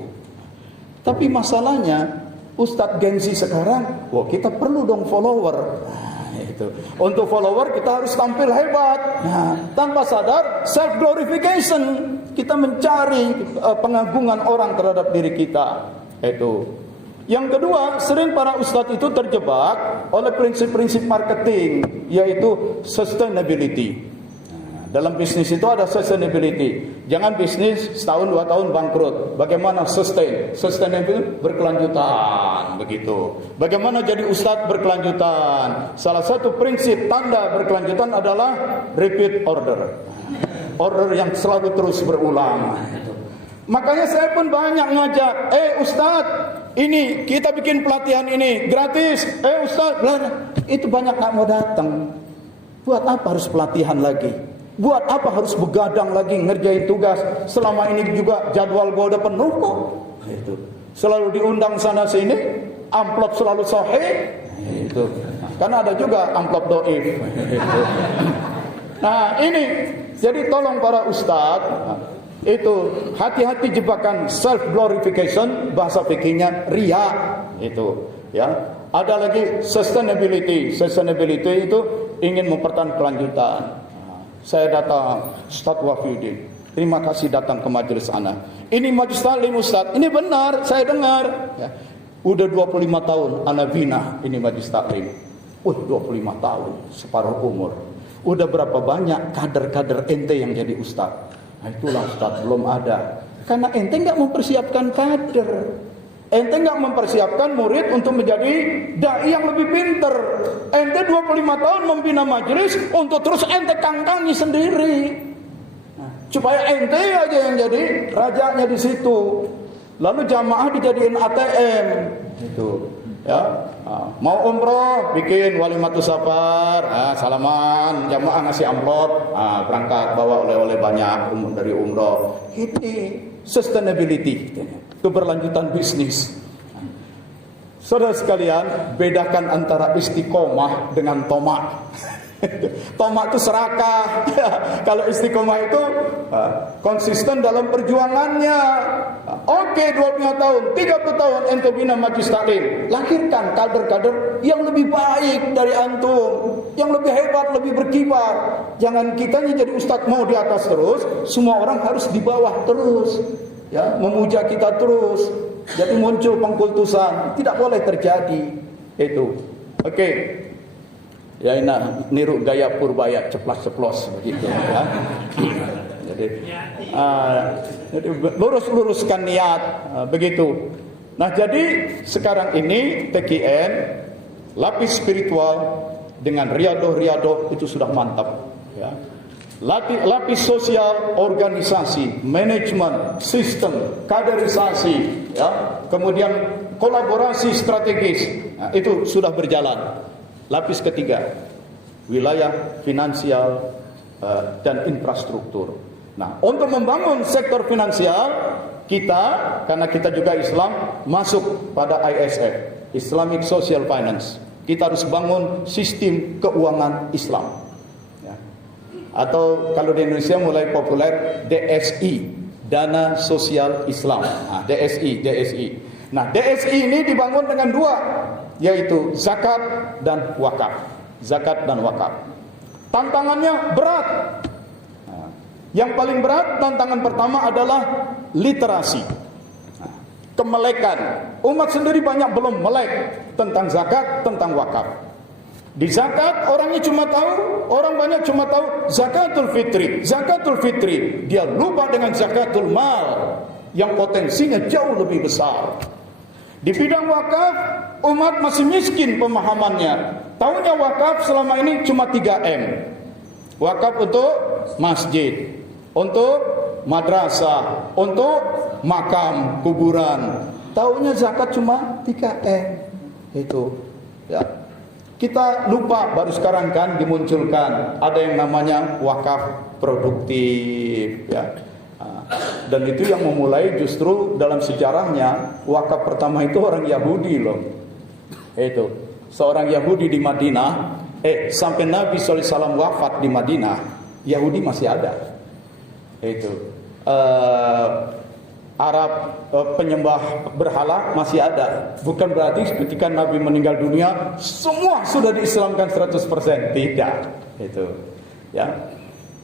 Tapi masalahnya Ustadz gengsi sekarang, wah kita perlu dong follower. Nah, itu. Untuk follower kita harus tampil hebat. Nah, tanpa sadar self glorification, kita mencari pengagungan orang terhadap diri kita. Itu. Yang kedua, sering para ustadz itu terjebak oleh prinsip-prinsip marketing, yaitu sustainability. Dalam bisnis itu ada sustainability. Jangan bisnis setahun 2 tahun bangkrut. Bagaimana sustainable berkelanjutan, begitu. Bagaimana jadi ustadz berkelanjutan? Salah satu prinsip tanda berkelanjutan adalah repeat order. Order yang selalu terus berulang. Makanya saya pun banyak ngajak, ustadz, ini kita bikin pelatihan ini gratis. Ustadz, itu banyak gak mau datang. Buat apa harus pelatihan lagi? Buat apa harus begadang lagi ngerjain tugas? Selama ini juga jadwal gua udah penuh kok. Itu. Selalu diundang sana sini, amplop selalu sahih. Itu. Karena ada juga amplop doif. Itu. Nah, ini jadi tolong para ustadz, itu hati-hati jebakan self glorification, bahasa fikihnya riya. Itu, ya. Ada lagi sustainability. Sustainability itu ingin mempertahankan kelanjutan. Saya datang, Ustadz Wafiuddin, terima kasih datang ke majelis ana. Ini majelis taklim Ustadz, ini benar, saya dengar. Ya. Udah 25 tahun ana bina ini majlis taklim. 25 tahun, separuh umur. Udah berapa banyak kader-kader ente yang jadi ustaz? Nah itulah ustaz, belum ada. Karena ente nggak mempersiapkan kader. Ente nggak mempersiapkan murid untuk menjadi dai yang lebih pinter. Ente 25 tahun membina majelis untuk terus ente kangkangi sendiri. Nah, supaya ente aja yang jadi rajanya di situ. Lalu jamaah dijadiin ATM. Itu. Ya, mau umroh bikin walimatus safar, salaman, jamaah ngasih amplop, berangkat bawa oleh-oleh banyak dari umroh. Ini sustainability, keberlanjutan bisnis. Saudara sekalian, bedakan antara istiqomah dengan tomak. Tomak itu serakah. Kalau istiqomah itu konsisten dalam perjuangannya. Oke, 25 tahun, 30 tahun ente bina majlis taklim. Lahirkan kader-kader yang lebih baik dari antum, yang lebih hebat, lebih berkibar. Jangan kitanya jadi ustadz mau di atas terus, semua orang harus di bawah terus. Ya, memuja kita terus. Jadi muncul pengkultusan, tidak boleh terjadi. Itu. Oke. Ya enak niru gaya Purbaya ceplas-ceplos begitu ya. Jadi luruskan niat begitu. Nah, jadi sekarang ini TKN lapis spiritual dengan riadoh itu sudah mantap ya. Lapis sosial, organisasi, manajemen, sistem, kaderisasi ya. Kemudian kolaborasi strategis. Nah, itu sudah berjalan. Lapis ketiga, wilayah finansial dan infrastruktur. Nah, untuk membangun sektor finansial, karena kita juga Islam, masuk pada ISF, Islamic Social Finance. Kita harus bangun sistem keuangan Islam. Ya. Atau kalau di Indonesia mulai populer DSI, Dana Sosial Islam. Nah, DSI. Nah, DSI ini dibangun dengan dua, yaitu zakat dan wakaf. Zakat dan wakaf. Tantangannya berat. Nah, yang paling berat tantangan pertama adalah literasi. Nah, kemelekan. Umat sendiri banyak belum melek tentang zakat, tentang wakaf. Di zakat orang banyak cuma tahu zakatul fitri. Zakatul fitri, dia lupa dengan zakatul mal yang potensinya jauh lebih besar. Di bidang wakaf, umat masih miskin pemahamannya. Taunya wakaf selama ini cuma 3M. Wakaf untuk masjid, untuk madrasah, untuk makam, kuburan. Taunya zakat cuma 3M. Itu. Ya. Kita lupa baru sekarang kan dimunculkan ada yang namanya wakaf produktif, ya. Dan itu yang memulai justru dalam sejarahnya wakaf pertama itu orang Yahudi loh. Itu seorang Yahudi di Madinah. Sampai Nabi SAW wafat di Madinah, Yahudi masih ada. Itu Arab penyembah berhala masih ada. Bukan berarti ketika Nabi meninggal dunia semua sudah diislamkan 100%. Tidak. Itu ya.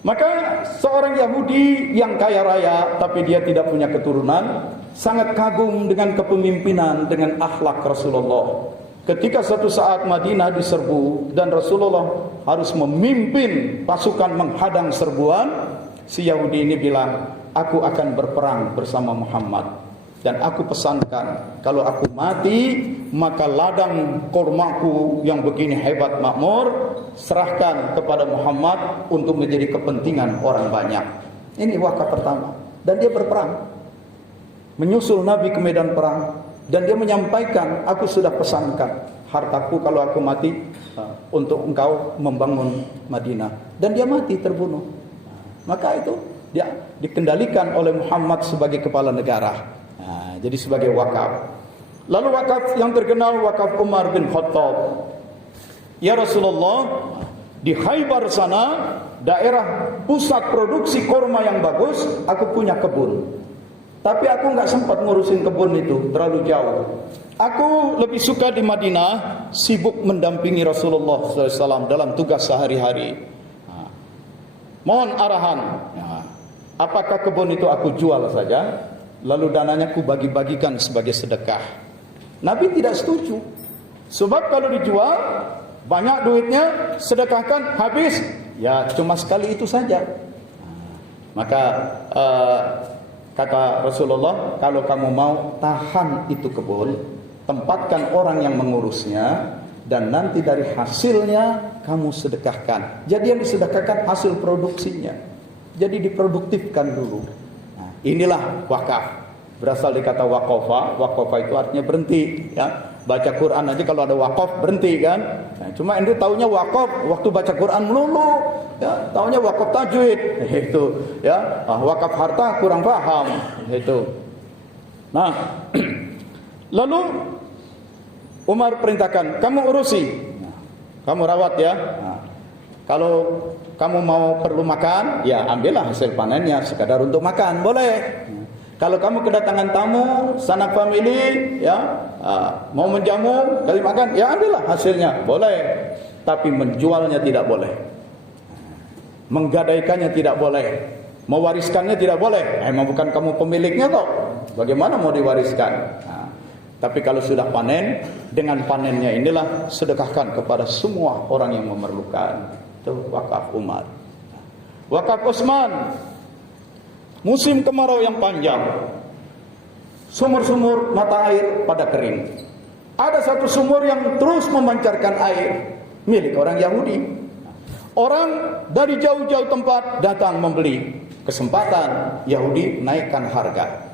Maka seorang Yahudi yang kaya raya tapi dia tidak punya keturunan sangat kagum dengan kepemimpinan, dengan akhlak Rasulullah. Ketika suatu saat Madinah diserbu dan Rasulullah harus memimpin pasukan menghadang serbuan, si Yahudi ini bilang, aku akan berperang bersama Muhammad. Dan aku pesankan, kalau aku mati, maka ladang kormaku yang begini hebat makmur, serahkan kepada Muhammad untuk menjadi kepentingan orang banyak. Ini wakaf pertama. Dan dia berperang. Menyusul Nabi ke medan perang. Dan dia menyampaikan, aku sudah pesankan, hartaku kalau aku mati, untuk engkau membangun Madinah. Dan dia mati terbunuh. Maka itu dia dikendalikan oleh Muhammad sebagai kepala negara. Nah, jadi sebagai wakaf. Lalu wakaf yang terkenal wakaf Umar bin Khattab. Ya Rasulullah, di Khaybar sana, daerah pusat produksi kurma yang bagus, aku punya kebun. Tapi aku nggak sempat ngurusin kebun itu, terlalu jauh. Aku lebih suka di Madinah, sibuk mendampingi Rasulullah SAW dalam tugas sehari-hari. Nah, mohon arahan. Nah, apakah kebun itu aku jual saja? Lalu dananya ku bagi-bagikan sebagai sedekah. Nabi tidak setuju. Sebab kalau dijual banyak duitnya, sedekahkan, habis, ya cuma sekali itu saja. Maka kata Rasulullah, kalau kamu mau tahan itu kebun, tempatkan orang yang mengurusnya, dan nanti dari hasilnya kamu sedekahkan. Jadi yang disedekahkan hasil produksinya. Jadi diproduktifkan dulu. Nah, inilah wakaf. Berasal dari kata waqafa. Waqafa itu artinya berhenti, ya. Baca Quran aja kalau ada wakaf berhenti kan. Nah, cuma ini taunya wakaf waktu baca Quran melulu, ya. Taunya wakaf tajwid itu, ya. Wakaf harta kurang paham itu. Nah, lalu Umar perintahkan, kamu urusi, kamu rawat ya. Nah, kalau kamu mau perlu makan, ya ambillah hasil panennya sekadar untuk makan, boleh. Kalau kamu kedatangan tamu, sanak famili, ya, mau menjamu, kali makan, ya ambillah hasilnya, boleh. Tapi menjualnya tidak boleh, menggadaikannya tidak boleh, mewariskannya tidak boleh. Emang bukan kamu pemiliknya kok, bagaimana mau diwariskan? Nah, tapi kalau sudah panen, dengan panennya inilah sedekahkan kepada semua orang yang memerlukan. Itu wakaf Umar. Wakaf Utsman, musim kemarau yang panjang, sumur-sumur mata air pada kering. Ada satu sumur yang terus memancarkan air, milik orang Yahudi. Orang dari jauh-jauh tempat datang membeli. Kesempatan Yahudi naikkan harga.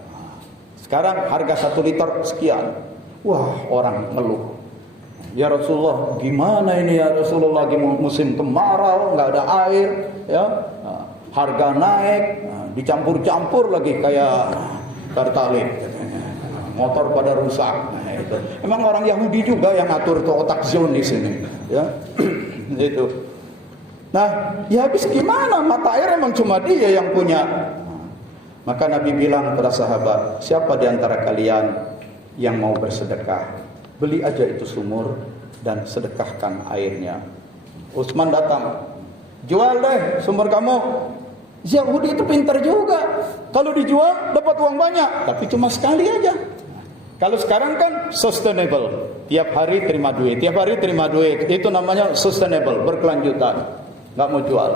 Sekarang harga 1 liter sekian. Wah, orang ngeluh. Ya Rasulullah, gimana ini ya Rasulullah, lagi musim kemarau, nggak ada air, ya. Harga naik, dicampur-campur lagi kayak Pertalite. Motor pada rusak. Nah, itu. Emang orang Yahudi juga yang ngatur tuh otak Zionis ini, ya. Itu. Nah, ya habis gimana? Mata air emang cuma dia yang punya. Maka Nabi bilang kepada sahabat, siapa di antara kalian yang mau bersedekah, beli aja itu sumur dan sedekahkan airnya. Utsman datang, jual deh sumur kamu. Yahudi itu pintar juga. Kalau dijual dapat uang banyak, tapi cuma sekali aja. Kalau sekarang kan sustainable, tiap hari terima duit, tiap hari terima duit. Itu namanya sustainable, berkelanjutan. Nggak mau jual.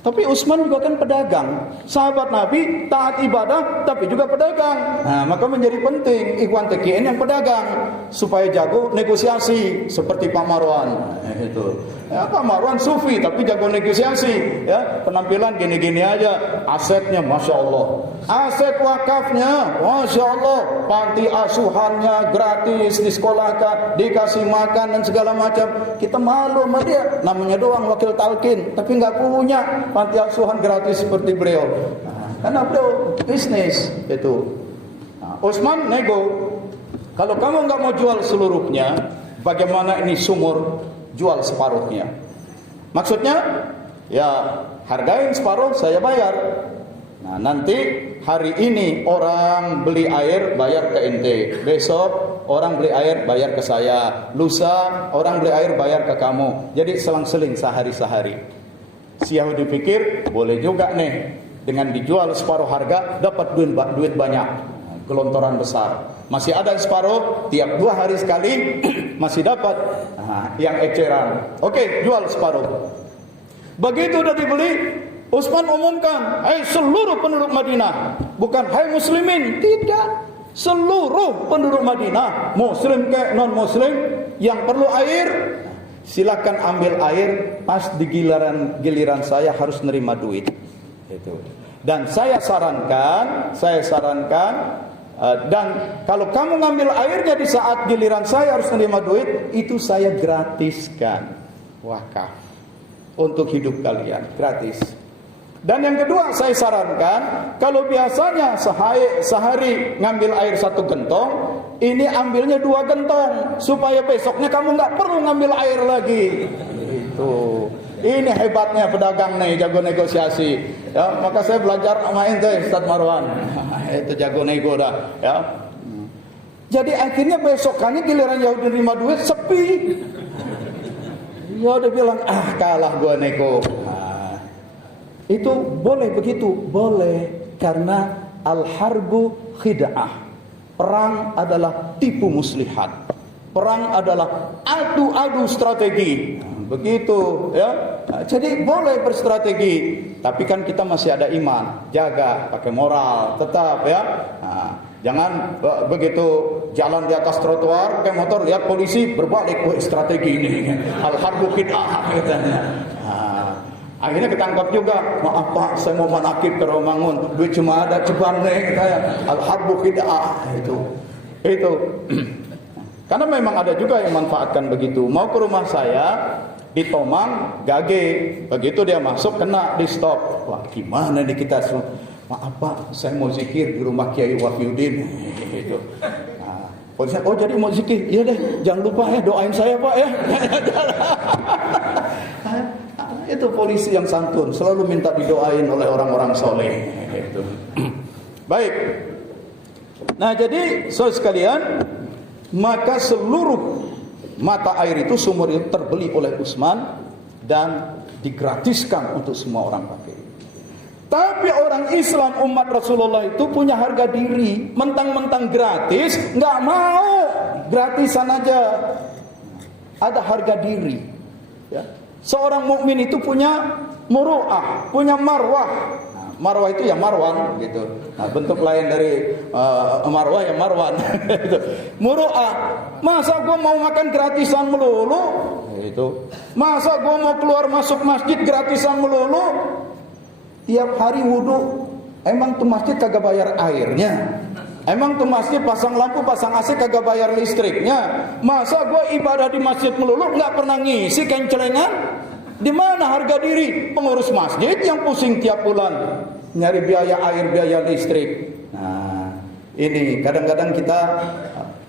Tapi Utsman juga kan pedagang. Sahabat Nabi taat ibadah tapi juga pedagang. Nah, maka menjadi penting ikhwan TKN yang pedagang supaya jago negosiasi seperti Pak Marwan. Nah, itu. Ya, Pak Marwan sufi tapi jago negosiasi, ya. Penampilan gini-gini aja, asetnya Masya Allah. Aset wakafnya Masya Allah, panti asuhannya gratis, disekolahkan, dikasih makan dan segala macam. Kita malu sama dia, namanya doang wakil talqin tapi nggak punya panti asuhan gratis seperti beliau. Nah, karena beliau bisnis itu. Nah, Utsman nego, kalau kamu nggak mau jual seluruhnya, bagaimana ini sumur jual separuhnya? Maksudnya, ya hargain separuh, saya bayar. Nah, nanti hari ini orang beli air bayar ke ente, besok orang beli air bayar ke saya, lusa orang beli air bayar ke kamu. Jadi selang-seling sehari-sehari. Si Yahudi pikir boleh juga nih, dengan dijual separuh harga dapat duit banyak, gelontoran besar. Masih ada separuh, tiap 2 hari sekali masih dapat. Nah, yang eceran. Oke, jual separuh. Begitu udah dibeli, Utsman umumkan, hai seluruh penduduk Madinah, bukan hai muslimin, tidak, seluruh penduduk Madinah, muslim ke non muslim, yang perlu air silakan ambil air, pas di giliran saya harus nerima duit. Itu. Dan saya sarankan, dan kalau kamu ngambil airnya di saat giliran saya harus nerima duit, itu saya gratiskan, wakaf untuk hidup kalian, gratis. Dan yang kedua saya sarankan, kalau biasanya sehari ngambil air 1 gentong, ini ambilnya 2 gentong, supaya besoknya kamu nggak perlu ngambil air lagi. Itu. Ini hebatnya pedagang nih, jago negosiasi. Ya, maka saya belajar sama ente, Ustaz Marwan. Itu jago nego dah. Ya. Jadi akhirnya besokannya giliran Yahudi nerima duit sepi. Ya udah bilang, kalah gua nego. Itu boleh begitu? Boleh. Karena al-harbu khid'ah. perang adalah tipu muslihat. Perang adalah adu-adu strategi. Begitu ya. Jadi boleh berstrategi, tapi kan kita masih ada iman, jaga pakai moral tetap ya. Jangan begitu jalan di atas trotoar pakai motor lihat polisi berbalik, strategi ini al-harbu qit'ah katanya. Akhirnya ketangkap juga, maaf Pak, saya mau manakib ke Romangun, duit cuma ada ceban nih katanya, al-harbu qit'ah itu. Karena memang ada juga yang manfaatkan begitu. Mau ke rumah saya di Tomang, Gage, begitu dia masuk kena di stop. Wah, gimana nih kita? Maaf Pak, saya mau zikir di rumah Kiai Wahyudin. Gitu. Polisi, oh jadi mau zikir? Iya deh, jangan lupa ya doain saya Pak ya. Itu polisi yang santun, selalu minta didoain oleh orang-orang soleh. Gitu. Baik. Nah jadi saudara sekalian, maka seluruh mata air itu, sumur itu terbeli oleh Utsman dan digratiskan untuk semua orang pakai. Tapi orang Islam umat Rasulullah itu punya harga diri, mentang-mentang gratis, nggak mau gratisan aja. Ada harga diri. Ya. Seorang mukmin itu punya muru'ah, punya marwah. Nah, marwah itu ya marwan, gitu. Nah, bentuk lain dari marwah ya marwan. Muru'ah. Masa gue mau makan gratisan melulu? Itu. Masa gue mau keluar masuk masjid gratisan melulu? Tiap hari wudhu, emang tuh masjid kagak bayar airnya? Emang tuh masjid pasang lampu, pasang AC kagak bayar listriknya? Masa gue ibadah di masjid melulu nggak pernah ngisi kencelengan? Di mana harga diri pengurus masjid yang pusing tiap bulan nyari biaya air, biaya listrik? Nah, ini kadang-kadang kita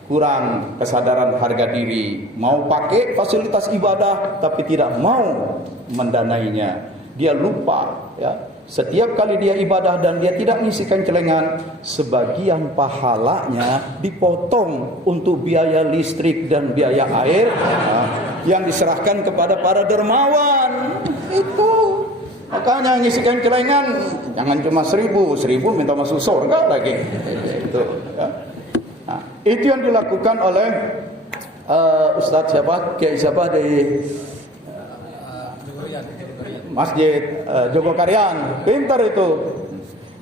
kurang kesadaran harga diri. Mau pakai fasilitas ibadah tapi tidak mau mendanainya. Dia lupa ya. Setiap kali dia ibadah dan dia tidak ngisikan celengan, sebagian pahalanya dipotong untuk biaya listrik dan biaya air yang diserahkan kepada para dermawan. Itu makanya ngisikan celengan jangan cuma 1.000 minta masuk surga lagi. Itu ya. Nah, itu yang dilakukan oleh Ustadz siapa? Kiai siapa di Masjid Jogokarian, pintar itu.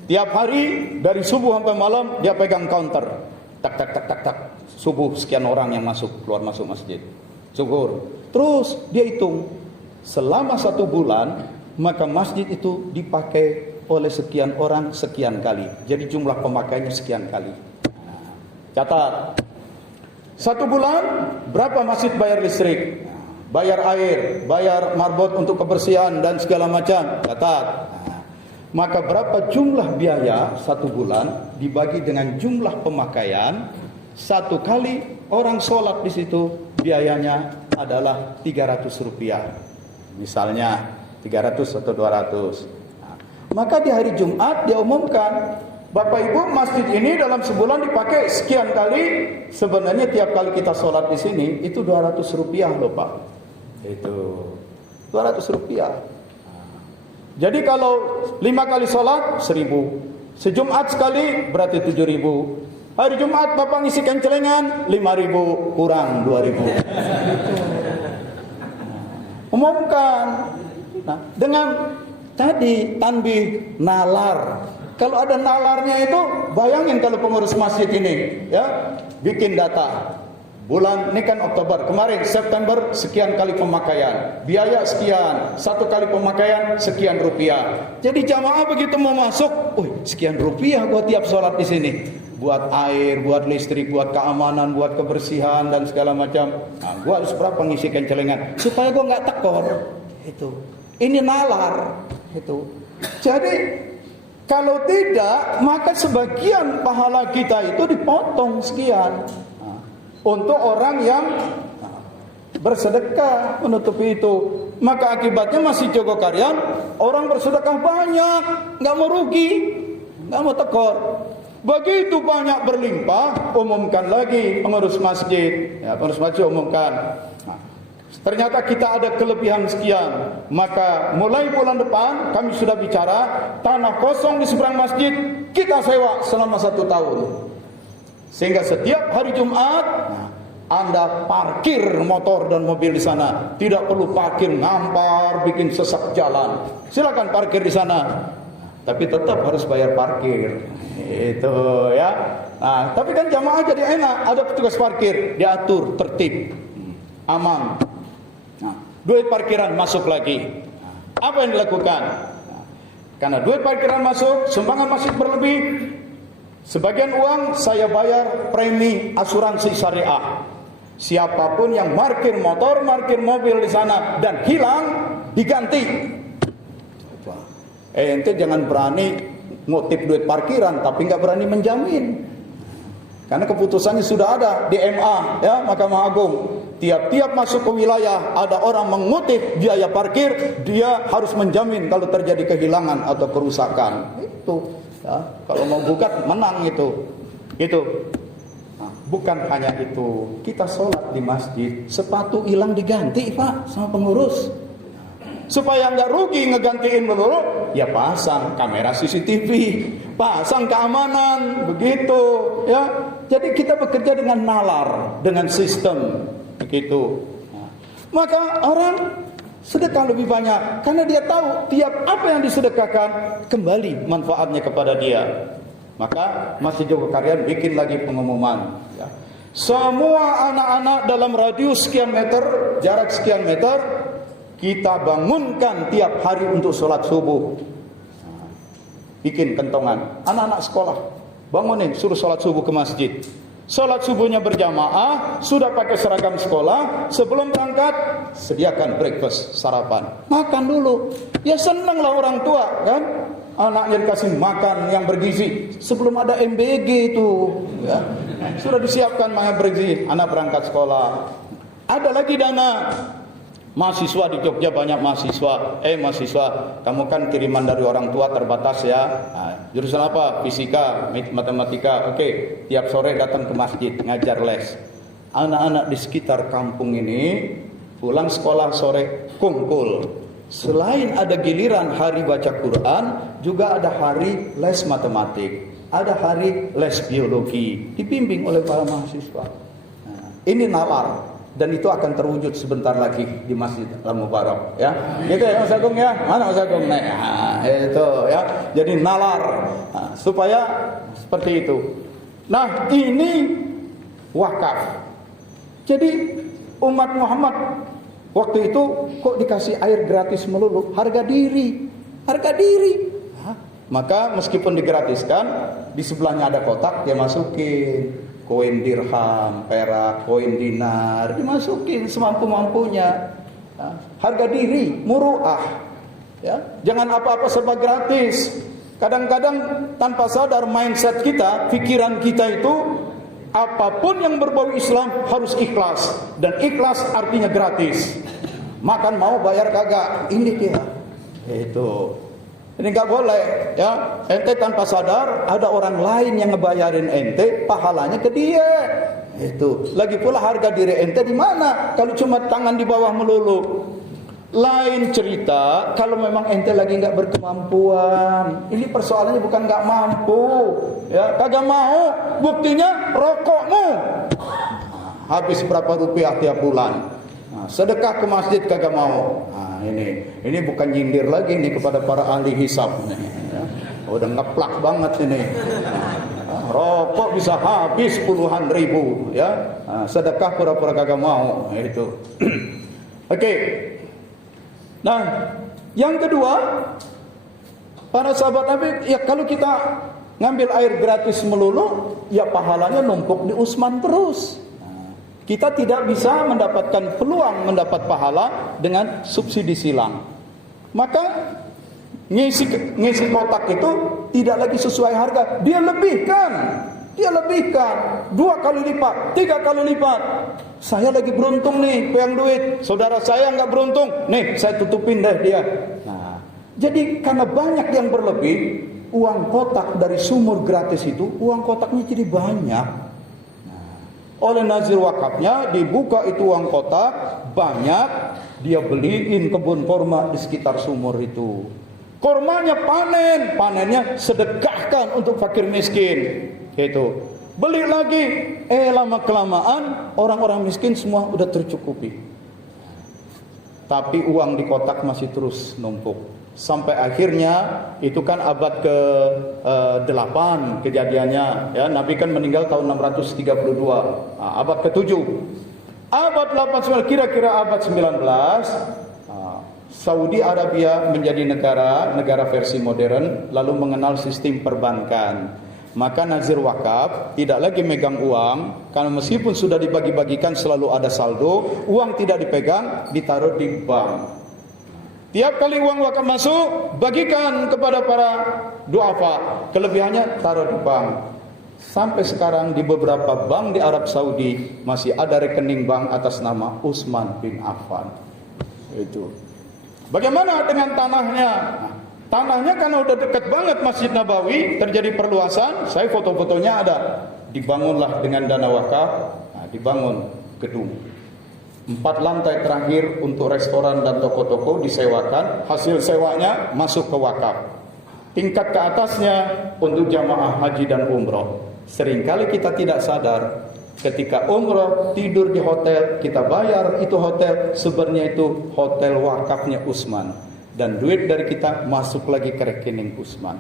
Tiap hari dari subuh sampai malam dia pegang counter. Tak tak tak tak tak. Subuh sekian orang yang masuk keluar masuk masjid. Syukur. Terus dia hitung selama 1 bulan maka masjid itu dipakai oleh sekian orang sekian kali. Jadi jumlah pemakainya sekian kali. Catat. 1 bulan berapa masjid bayar listrik? Bayar air, bayar marbot untuk kebersihan dan segala macam. Catat. Maka berapa jumlah biaya 1 bulan dibagi dengan jumlah pemakaian, 1 kali orang sholat di situ biayanya adalah Rp300. Misalnya 300 atau 200. Nah, maka di hari Jumat dia umumkan, Bapak Ibu, masjid ini dalam sebulan dipakai sekian kali. Sebenarnya tiap kali kita sholat di sini itu Rp200 loh Pak. Itu Rp200. Jadi kalau 5 kali sholat 1.000, sejumat sekali berarti 7.000. Hari Jumat Bapak ngisikan celengan 5.000 kurang 2.000. Umumkan. Nah, dengan tadi tanbih nalar. Kalau ada nalarnya itu, bayangin kalau pengurus masjid ini ya bikin data. Bulan ini kan Oktober, kemarin September sekian kali pemakaian, biaya sekian, 1 kali pemakaian sekian rupiah. Jadi jamaah begitu mau masuk, sekian rupiah gua tiap sholat di sini, buat air, buat listrik, buat keamanan, buat kebersihan dan segala macam. Nah, gua harus berapa ngisikan celengan supaya gua nggak tekor. Itu, ini nalar. Itu. Jadi kalau tidak, maka sebagian pahala kita itu dipotong sekian. Untuk orang yang bersedekah menutupi itu, maka akibatnya masih Jogokarian orang bersedekah banyak, nggak mau rugi, nggak mau tekor. Begitu banyak berlimpah, umumkan lagi pengurus masjid, ya, pengurus masjid umumkan. Nah, ternyata kita ada kelebihan sekian, maka mulai bulan depan kami sudah bicara tanah kosong di seberang masjid kita sewa selama 1 tahun. Sehingga setiap hari Jumat Anda parkir motor dan mobil di sana. Tidak perlu parkir ngampar, bikin sesak jalan. Silakan parkir di sana. Tapi tetap harus bayar parkir. Itu ya. Nah, tapi kan jamaah jadi enak. Ada petugas parkir, diatur, tertib, aman. Nah, duit parkiran masuk lagi. Apa yang dilakukan? Karena duit parkiran masuk, sumbangan masjid berlebih. Sebagian uang saya bayar premi asuransi syariah. Siapapun yang parkir motor, parkir mobil di sana dan hilang, diganti. Ente jangan berani ngutip duit parkiran tapi nggak berani menjamin. Karena keputusannya sudah ada di MA, ya, Mahkamah Agung. Tiap-tiap masuk ke wilayah ada orang mengutip biaya parkir, dia harus menjamin kalau terjadi kehilangan atau kerusakan. Itu, ya, kalau mau gugat menang itu. Itu. Nah, bukan hanya itu, kita sholat di masjid, sepatu hilang diganti Pak sama pengurus. Supaya nggak rugi ngegantiin dulu, ya pasang kamera CCTV, pasang keamanan, begitu, ya. Jadi kita bekerja dengan nalar, dengan sistem, begitu. Nah, maka orang sedekah lebih banyak karena dia tahu tiap apa yang disedekahkan kembali manfaatnya kepada dia. Maka Masjid Jogokaryan bikin lagi pengumuman, ya. Semua anak-anak dalam radius sekian meter, jarak sekian meter, kita bangunkan tiap hari untuk sholat subuh. Bikin kentongan, anak-anak sekolah bangunin, suruh sholat subuh ke masjid. Sholat subuhnya berjamaah, sudah pakai seragam sekolah. Sebelum berangkat, sediakan breakfast, sarapan, makan dulu. Ya senanglah orang tua kan, anaknya dikasih makan yang bergizi. Sebelum ada MBG itu, ya, sudah disiapkan makan bergizi. Anak berangkat sekolah. Ada lagi dana. Mahasiswa di Jogja banyak mahasiswa. Mahasiswa, kamu kan kiriman dari orang tua terbatas ya. Nah, jurusan apa? Fisika, matematika. Oke, tiap sore datang ke masjid ngajar les. Anak-anak di sekitar kampung ini pulang sekolah sore kumpul. Selain ada giliran hari baca Quran, juga ada hari les matematik, ada hari les biologi, dibimbing oleh para mahasiswa. Nah, ini nalar. Dan itu akan terwujud sebentar lagi di Masjid Al-Mubarak, ya. Gitu ya Mas Agung ya. Mana Mas Agung? Nah, itu ya. Jadi nalar. Nah, supaya seperti itu. Nah, ini wakaf. Jadi umat Muhammad waktu itu kok dikasih air gratis melulu? Harga diri. Harga diri. Nah, maka meskipun digratiskan, di sebelahnya ada kotak, dia masukin koin dirham, perak, koin dinar, dimasukin semampu-mampunya. Nah, harga diri, muruah. Ya, jangan apa-apa serba gratis. Kadang-kadang tanpa sadar mindset kita, pikiran kita itu apapun yang berbau Islam harus ikhlas, dan ikhlas artinya gratis. Makan mau bayar kagak, ini dia. Itu. Ini nggak boleh, ya. Ente tanpa sadar ada orang lain yang ngebayarin ente, pahalanya ke dia. Itu. Lagi pula harga diri ente di mana? Kalau cuma tangan di bawah melulu. Lain cerita kalau memang ente lagi nggak berkemampuan. Ini persoalannya bukan nggak mampu, ya. Kagak mau. Buktinya rokokmu habis berapa rupiah tiap bulan. Nah, sedekah ke masjid kagak mau. Nah, ini bukan nyindir lagi nih kepada para ahli hisab nih, ya. Udah ngeplak banget ini. Nah, rokok bisa habis puluhan ribu, ya. Nah, sedekah pura-pura kagak mau. Nah, itu. Oke. Nah, yang kedua, para sahabat Nabi, ya kalau kita ngambil air gratis melulu, ya pahalanya numpuk di Utsman terus. Kita tidak bisa mendapatkan peluang mendapat pahala dengan subsidi silang. Maka ngisi kotak itu tidak lagi sesuai harga, dia lebihkan 2 kali lipat, 3 kali lipat. Saya lagi beruntung nih pegang duit, saudara saya nggak beruntung, nih saya tutupin deh dia. Nah, jadi karena banyak yang berlebih, uang kotak dari sumur gratis itu, uang kotaknya jadi banyak. Oleh nazir wakafnya dibuka itu uang kotak banyak, dia beliin kebun korma di sekitar sumur itu. Kormanya panennya sedekahkan untuk fakir miskin. Itu. Beli lagi, lama kelamaan orang-orang miskin semua udah tercukupi. Tapi uang di kotak masih terus numpuk. Sampai akhirnya itu kan abad ke-8 kejadiannya, ya. Nabi kan meninggal tahun 632. Abad ke-7. Abad 8 kira-kira abad 19, Saudi Arabia menjadi negara versi modern, lalu mengenal sistem perbankan. Maka nazir wakaf tidak lagi megang uang, karena meskipun sudah dibagi-bagikan selalu ada saldo, uang tidak dipegang, ditaruh di bank. Tiap kali uang wakaf masuk, bagikan kepada para duafa, kelebihannya taruh di bank. Sampai sekarang di beberapa bank di Arab Saudi masih ada rekening bank atas nama Utsman bin Affan. Itu. Bagaimana dengan tanahnya? Tanahnya karena udah dekat banget Masjid Nabawi, terjadi perluasan. Saya foto-fotonya ada. Dibangunlah dengan dana wakaf. Dibangun gedung 4 lantai terakhir untuk restoran dan toko-toko disewakan. Hasil sewanya masuk ke wakaf. Tingkat ke atasnya untuk jamaah haji dan umroh. Seringkali kita tidak sadar, ketika umroh tidur di hotel, kita bayar itu hotel, sebenarnya itu hotel wakafnya Utsman, dan duit dari kita masuk lagi ke rekening Utsman,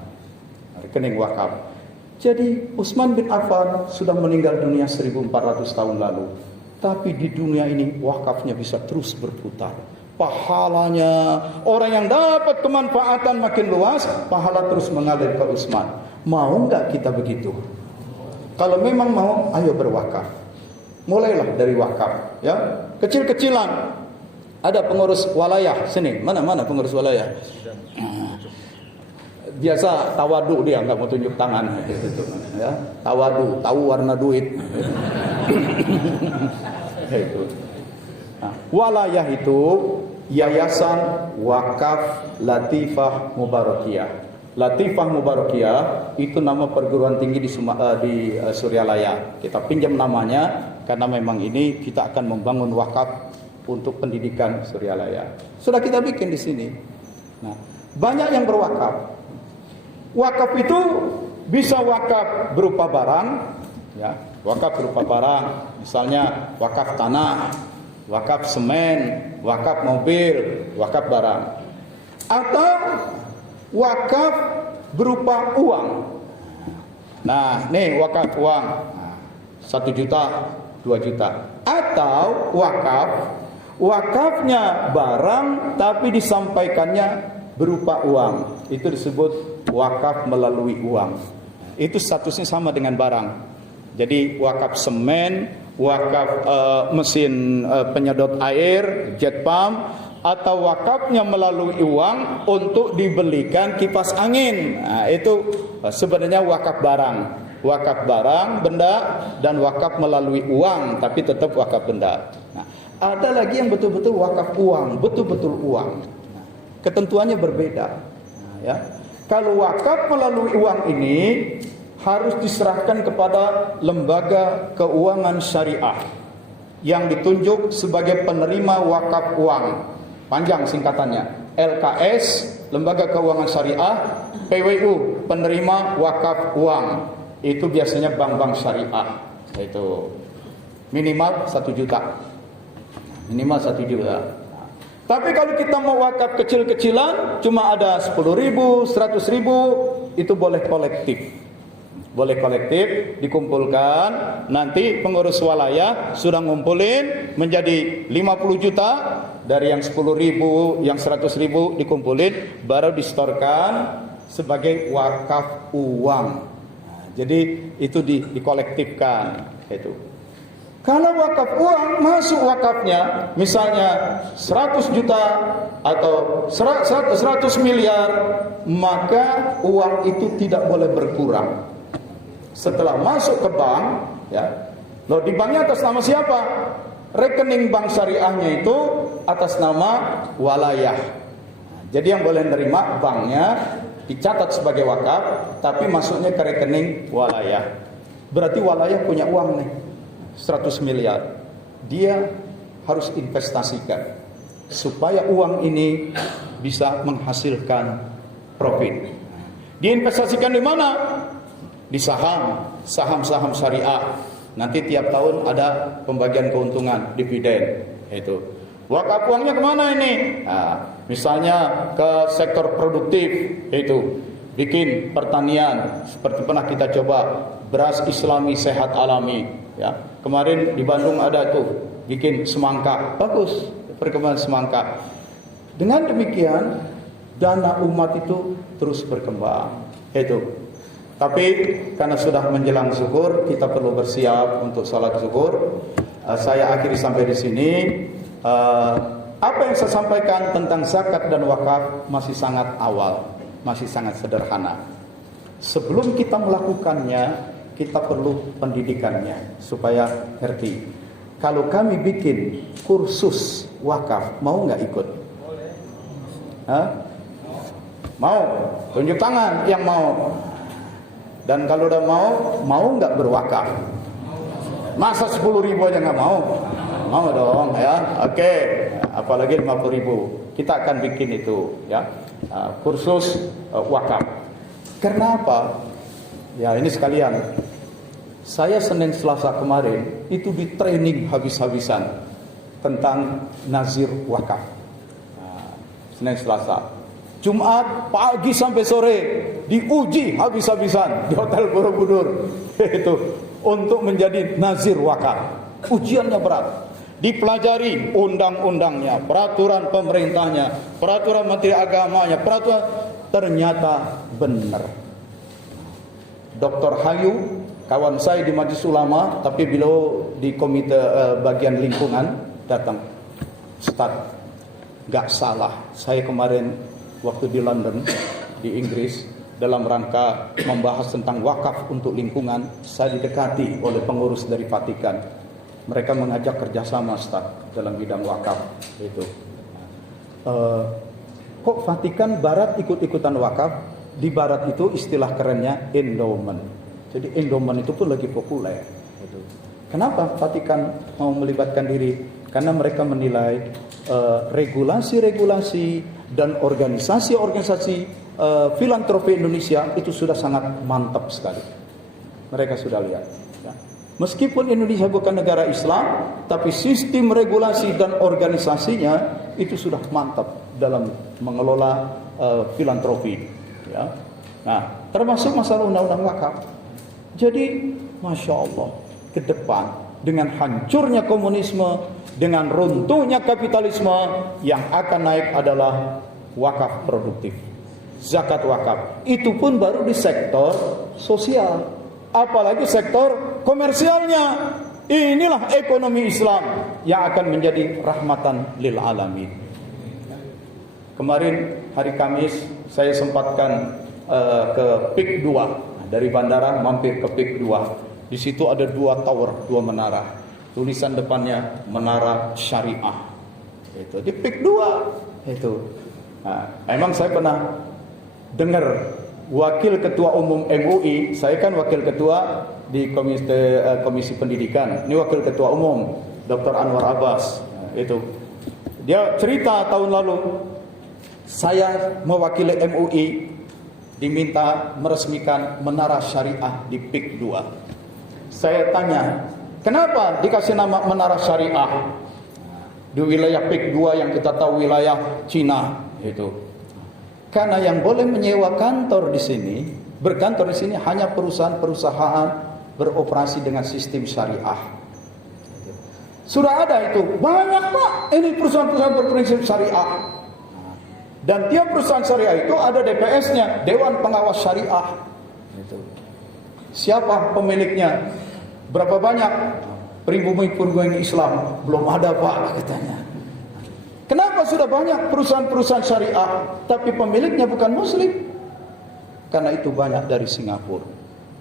rekening wakaf. Jadi Utsman bin Affan sudah meninggal dunia 1400 tahun lalu, tapi di dunia ini wakafnya bisa terus berputar. Pahalanya, orang yang dapat kemanfaatan makin luas, pahala terus mengalir ke Utsman. Mau nggak kita begitu? Kalau memang mau, ayo berwakaf. Mulailah dari wakaf, ya. Kecil-kecilan. Ada pengurus walayah sini. Mana pengurus walayah? Biasa tawadu dia, nggak mau tunjuk tangan. Ya, tawadu, tahu warna duit. Itu. Nah, walayah itu Yayasan Wakaf Latifah Mubarakiyah. Latifah Mubarakiyah itu nama perguruan tinggi di Suryalaya. Kita pinjam namanya karena memang ini kita akan membangun wakaf untuk pendidikan Suryalaya. Sudah kita bikin di sini. Nah, banyak yang berwakaf. Wakaf itu bisa wakaf berupa barang, ya. Wakaf berupa barang, misalnya wakaf tanah, wakaf semen, wakaf mobil, wakaf barang. Atau wakaf berupa uang. Nah, nih wakaf uang 1 juta, 2 juta. Atau wakafnya barang tapi disampaikannya berupa uang. Itu disebut wakaf melalui uang. Itu statusnya sama dengan barang. Jadi wakaf semen, wakaf mesin penyedot air, jet pump, atau wakafnya melalui uang untuk dibelikan kipas angin. Nah, itu sebenarnya wakaf barang. Wakaf barang, benda, dan wakaf melalui uang, tapi tetap wakaf benda. Nah, ada lagi yang betul-betul wakaf uang, betul-betul uang. Nah, ketentuannya berbeda. Nah, ya. Kalau wakaf melalui uang ini harus diserahkan kepada lembaga keuangan syariah yang ditunjuk sebagai penerima wakaf uang. Panjang singkatannya, LKS, Lembaga Keuangan Syariah, PWU, penerima wakaf uang. Itu biasanya bank-bank syariah. Itu minimal 1 juta. Minimal 1 juta. Tapi kalau kita mau wakaf kecil-kecilan, cuma ada 10.000, 100.000, itu boleh kolektif. Boleh kolektif, dikumpulkan. Nanti pengurus walayah sudah ngumpulin menjadi 50 juta. Dari yang 10.000, yang 100.000 dikumpulin, baru distorkan sebagai wakaf uang. Nah, jadi itu dikolektifkan. Itu. Kalau wakaf uang masuk wakafnya, misalnya 100 juta atau 100 miliar, maka uang itu tidak boleh berkurang. Setelah masuk ke bank, ya, loh di banknya atas nama siapa? Rekening bank syariahnya itu atas nama walayah. Jadi yang boleh menerima banknya dicatat sebagai wakaf, tapi masuknya ke rekening walayah. Berarti walayah punya uang nih, 100 miliar. Dia harus investasikan supaya uang ini bisa menghasilkan profit. Diinvestasikan di mana? di saham-saham syariah. Nanti tiap tahun ada pembagian keuntungan, dividen. Itu. Wakaf uangnya kemana ini? Nah, misalnya ke sektor produktif, itu bikin pertanian seperti pernah kita coba beras Islami sehat alami. Ya, kemarin di Bandung ada tuh bikin semangka, bagus perkembangan semangka. Dengan demikian dana umat itu terus berkembang. Itu. Tapi karena sudah menjelang zuhur, kita perlu bersiap untuk salat zuhur. Saya akhiri sampai di sini. Apa yang saya sampaikan tentang zakat dan wakaf masih sangat awal, masih sangat sederhana. Sebelum kita melakukannya, kita perlu pendidikannya supaya ngerti. Kalau kami bikin kursus wakaf, mau nggak ikut? Hah? Mau? Tunjuk tangan yang mau. Dan kalau udah mau nggak berwakaf? Masa 10.000 aja nggak mau? Mau dong ya. Oke. Apalagi 50.000. Kita akan bikin itu ya. Kursus wakaf. Karena apa? Ya ini sekalian. Saya Senin Selasa kemarin itu di training habis-habisan tentang nazir wakaf. Senin Selasa. Jumat pagi sampai sore diuji habis-habisan di Hotel Borobudur itu untuk menjadi nazir wakaf. Ujiannya berat. Dipelajari undang-undangnya, peraturan pemerintahnya, peraturan menteri agamanya, peraturan, ternyata benar. Dr. Hayu, kawan saya di Majelis Ulama, tapi beliau di komite bagian lingkungan, datang. Ustaz, gak salah. Saya kemarin waktu di London, di Inggris, dalam rangka membahas tentang wakaf untuk lingkungan, saya didekati oleh pengurus dari Vatikan. Mereka mengajak kerjasama Ustaz dalam bidang wakaf itu. Kok Vatikan Barat ikut-ikutan wakaf? Di Barat itu istilah kerennya endowment. Jadi endowment itu pun lagi populer. Gitu. Kenapa Vatikan mau melibatkan diri? Karena mereka menilai regulasi-regulasi dan organisasi-organisasi filantropi Indonesia itu sudah sangat mantap sekali. Mereka sudah lihat. Ya. Meskipun Indonesia bukan negara Islam, tapi sistem regulasi dan organisasinya itu sudah mantap dalam mengelola filantropi. Ya. Nah, termasuk masalah undang-undang wakaf. Jadi, masya Allah, ke depan dengan hancurnya komunisme, dengan runtuhnya kapitalisme, yang akan naik adalah wakaf produktif, zakat wakaf. Itu pun baru di sektor sosial, apalagi sektor komersialnya. Inilah ekonomi Islam yang akan menjadi rahmatan lil alamin. Kemarin hari Kamis saya sempatkan ke PIK 2 dari bandara mampir ke PIK 2. Di situ ada 2 tower, 2 menara. Tulisan depannya Menara Syariah. Itu di PIK 2 itu. Nah, memang saya pernah dengar Wakil Ketua Umum MUI, saya kan Wakil Ketua di Komisi Pendidikan. Ini Wakil Ketua Umum Dr. Anwar Abbas. Itu dia cerita tahun lalu saya mewakili MUI diminta meresmikan Menara Syariah di PIK 2. Saya tanya, kenapa dikasih nama Menara Syariah di wilayah PIK 2 yang kita tahu wilayah Cina itu? Karena yang boleh menyewa kantor di sini, berkantor di sini hanya perusahaan-perusahaan beroperasi dengan sistem syariah. Sudah ada itu, banyak Pak, ini perusahaan-perusahaan berprinsip syariah. Dan tiap perusahaan syariah itu ada DPS-nya, Dewan Pengawas Syariah. Siapa pemiliknya? Berapa banyak? Pribumi-pribumi Islam? Belum ada Pak, katanya. Kenapa sudah banyak perusahaan-perusahaan syariah tapi pemiliknya bukan muslim? Karena itu banyak dari Singapura.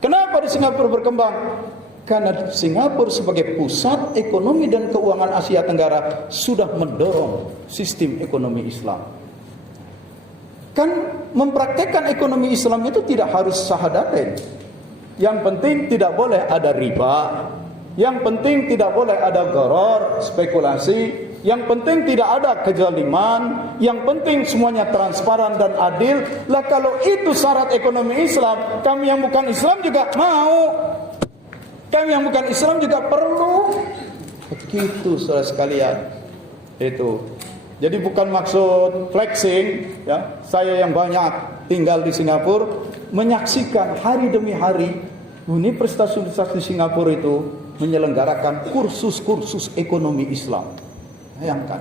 Kenapa di Singapura berkembang? Karena Singapura sebagai pusat ekonomi dan keuangan Asia Tenggara sudah mendorong sistem ekonomi Islam. Kan mempraktekkan ekonomi Islam itu tidak harus syahadatain. Yang penting tidak boleh ada riba. Yang penting tidak boleh ada gharar, spekulasi. Yang penting tidak ada kezaliman, yang penting semuanya transparan dan adil. Lah kalau itu syarat ekonomi Islam, kami yang bukan Islam juga mau. Kami yang bukan Islam juga perlu. Begitu saudara sekalian. Itu. Jadi bukan maksud flexing, ya. Saya yang banyak tinggal di Singapura menyaksikan hari demi hari universitas-universitas di Singapura itu menyelenggarakan kursus-kursus ekonomi Islam. Bayangkan,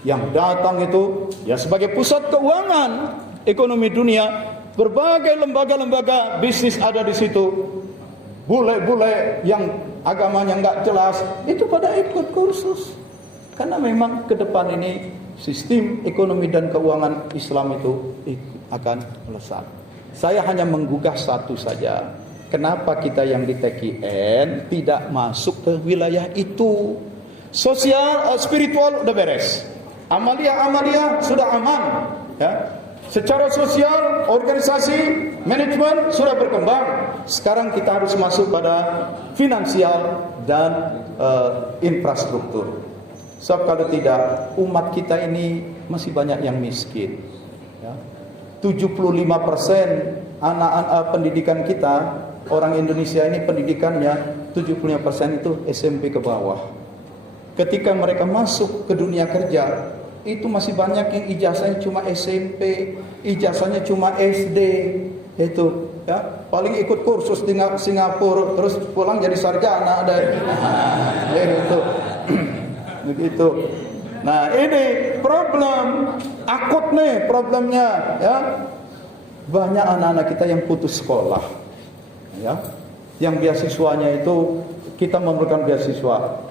yang datang itu ya sebagai pusat keuangan ekonomi dunia, berbagai lembaga-lembaga bisnis ada di situ. Bule-bule yang agamanya nggak jelas itu pada ikut kursus, karena memang ke depan ini sistem ekonomi dan keuangan Islam itu akan melesat. Saya hanya menggugah satu saja. Kenapa kita yang di TKN tidak masuk ke wilayah itu? Sosial, spiritual udah beres. Amalia sudah aman, ya. Secara sosial, organisasi, manajemen sudah berkembang. Sekarang kita harus masuk pada finansial dan infrastruktur. Sebab kalau tidak, umat kita ini masih banyak yang miskin, ya. 75% anak-anak pendidikan kita, orang Indonesia ini pendidikannya 75% itu SMP ke bawah. Ketika mereka masuk ke dunia kerja, itu masih banyak yang ijazahnya cuma SMP, ijazahnya cuma SD, itu ya, paling ikut kursus di Singapura, terus pulang jadi sarjana ada, itu, begitu. Nah ini problem akut nih problemnya, ya. Banyak anak-anak kita yang putus sekolah, ya, yang beasiswanya itu kita memberikan beasiswa.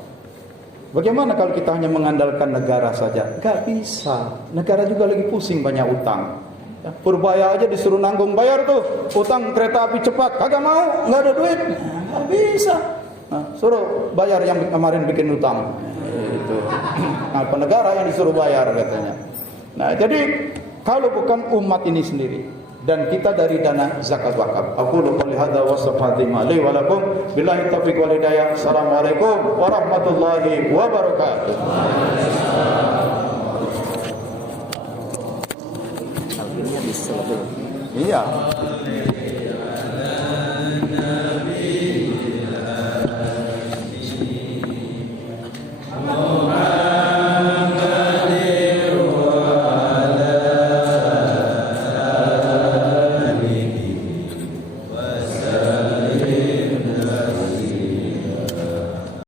Bagaimana kalau kita hanya mengandalkan negara saja? Gak bisa. Negara juga lagi pusing, banyak utang. Ya, Purbaya aja disuruh nanggung bayar tuh utang kereta api cepat, kagak mau, nggak ada duit, nggak bisa. Nah, suruh bayar yang kemarin bikin utang. Itu. Nah, penegara yang disuruh bayar katanya. Nah, jadi kalau bukan umat ini sendiri, dan kita dari dana zakat wakaf. Aku qouli hadza wa astaghfirullaha li wa lakum billahi taufiq wal hidayah. Assalamualaikum warahmatullahi wabarakatuh. Iya.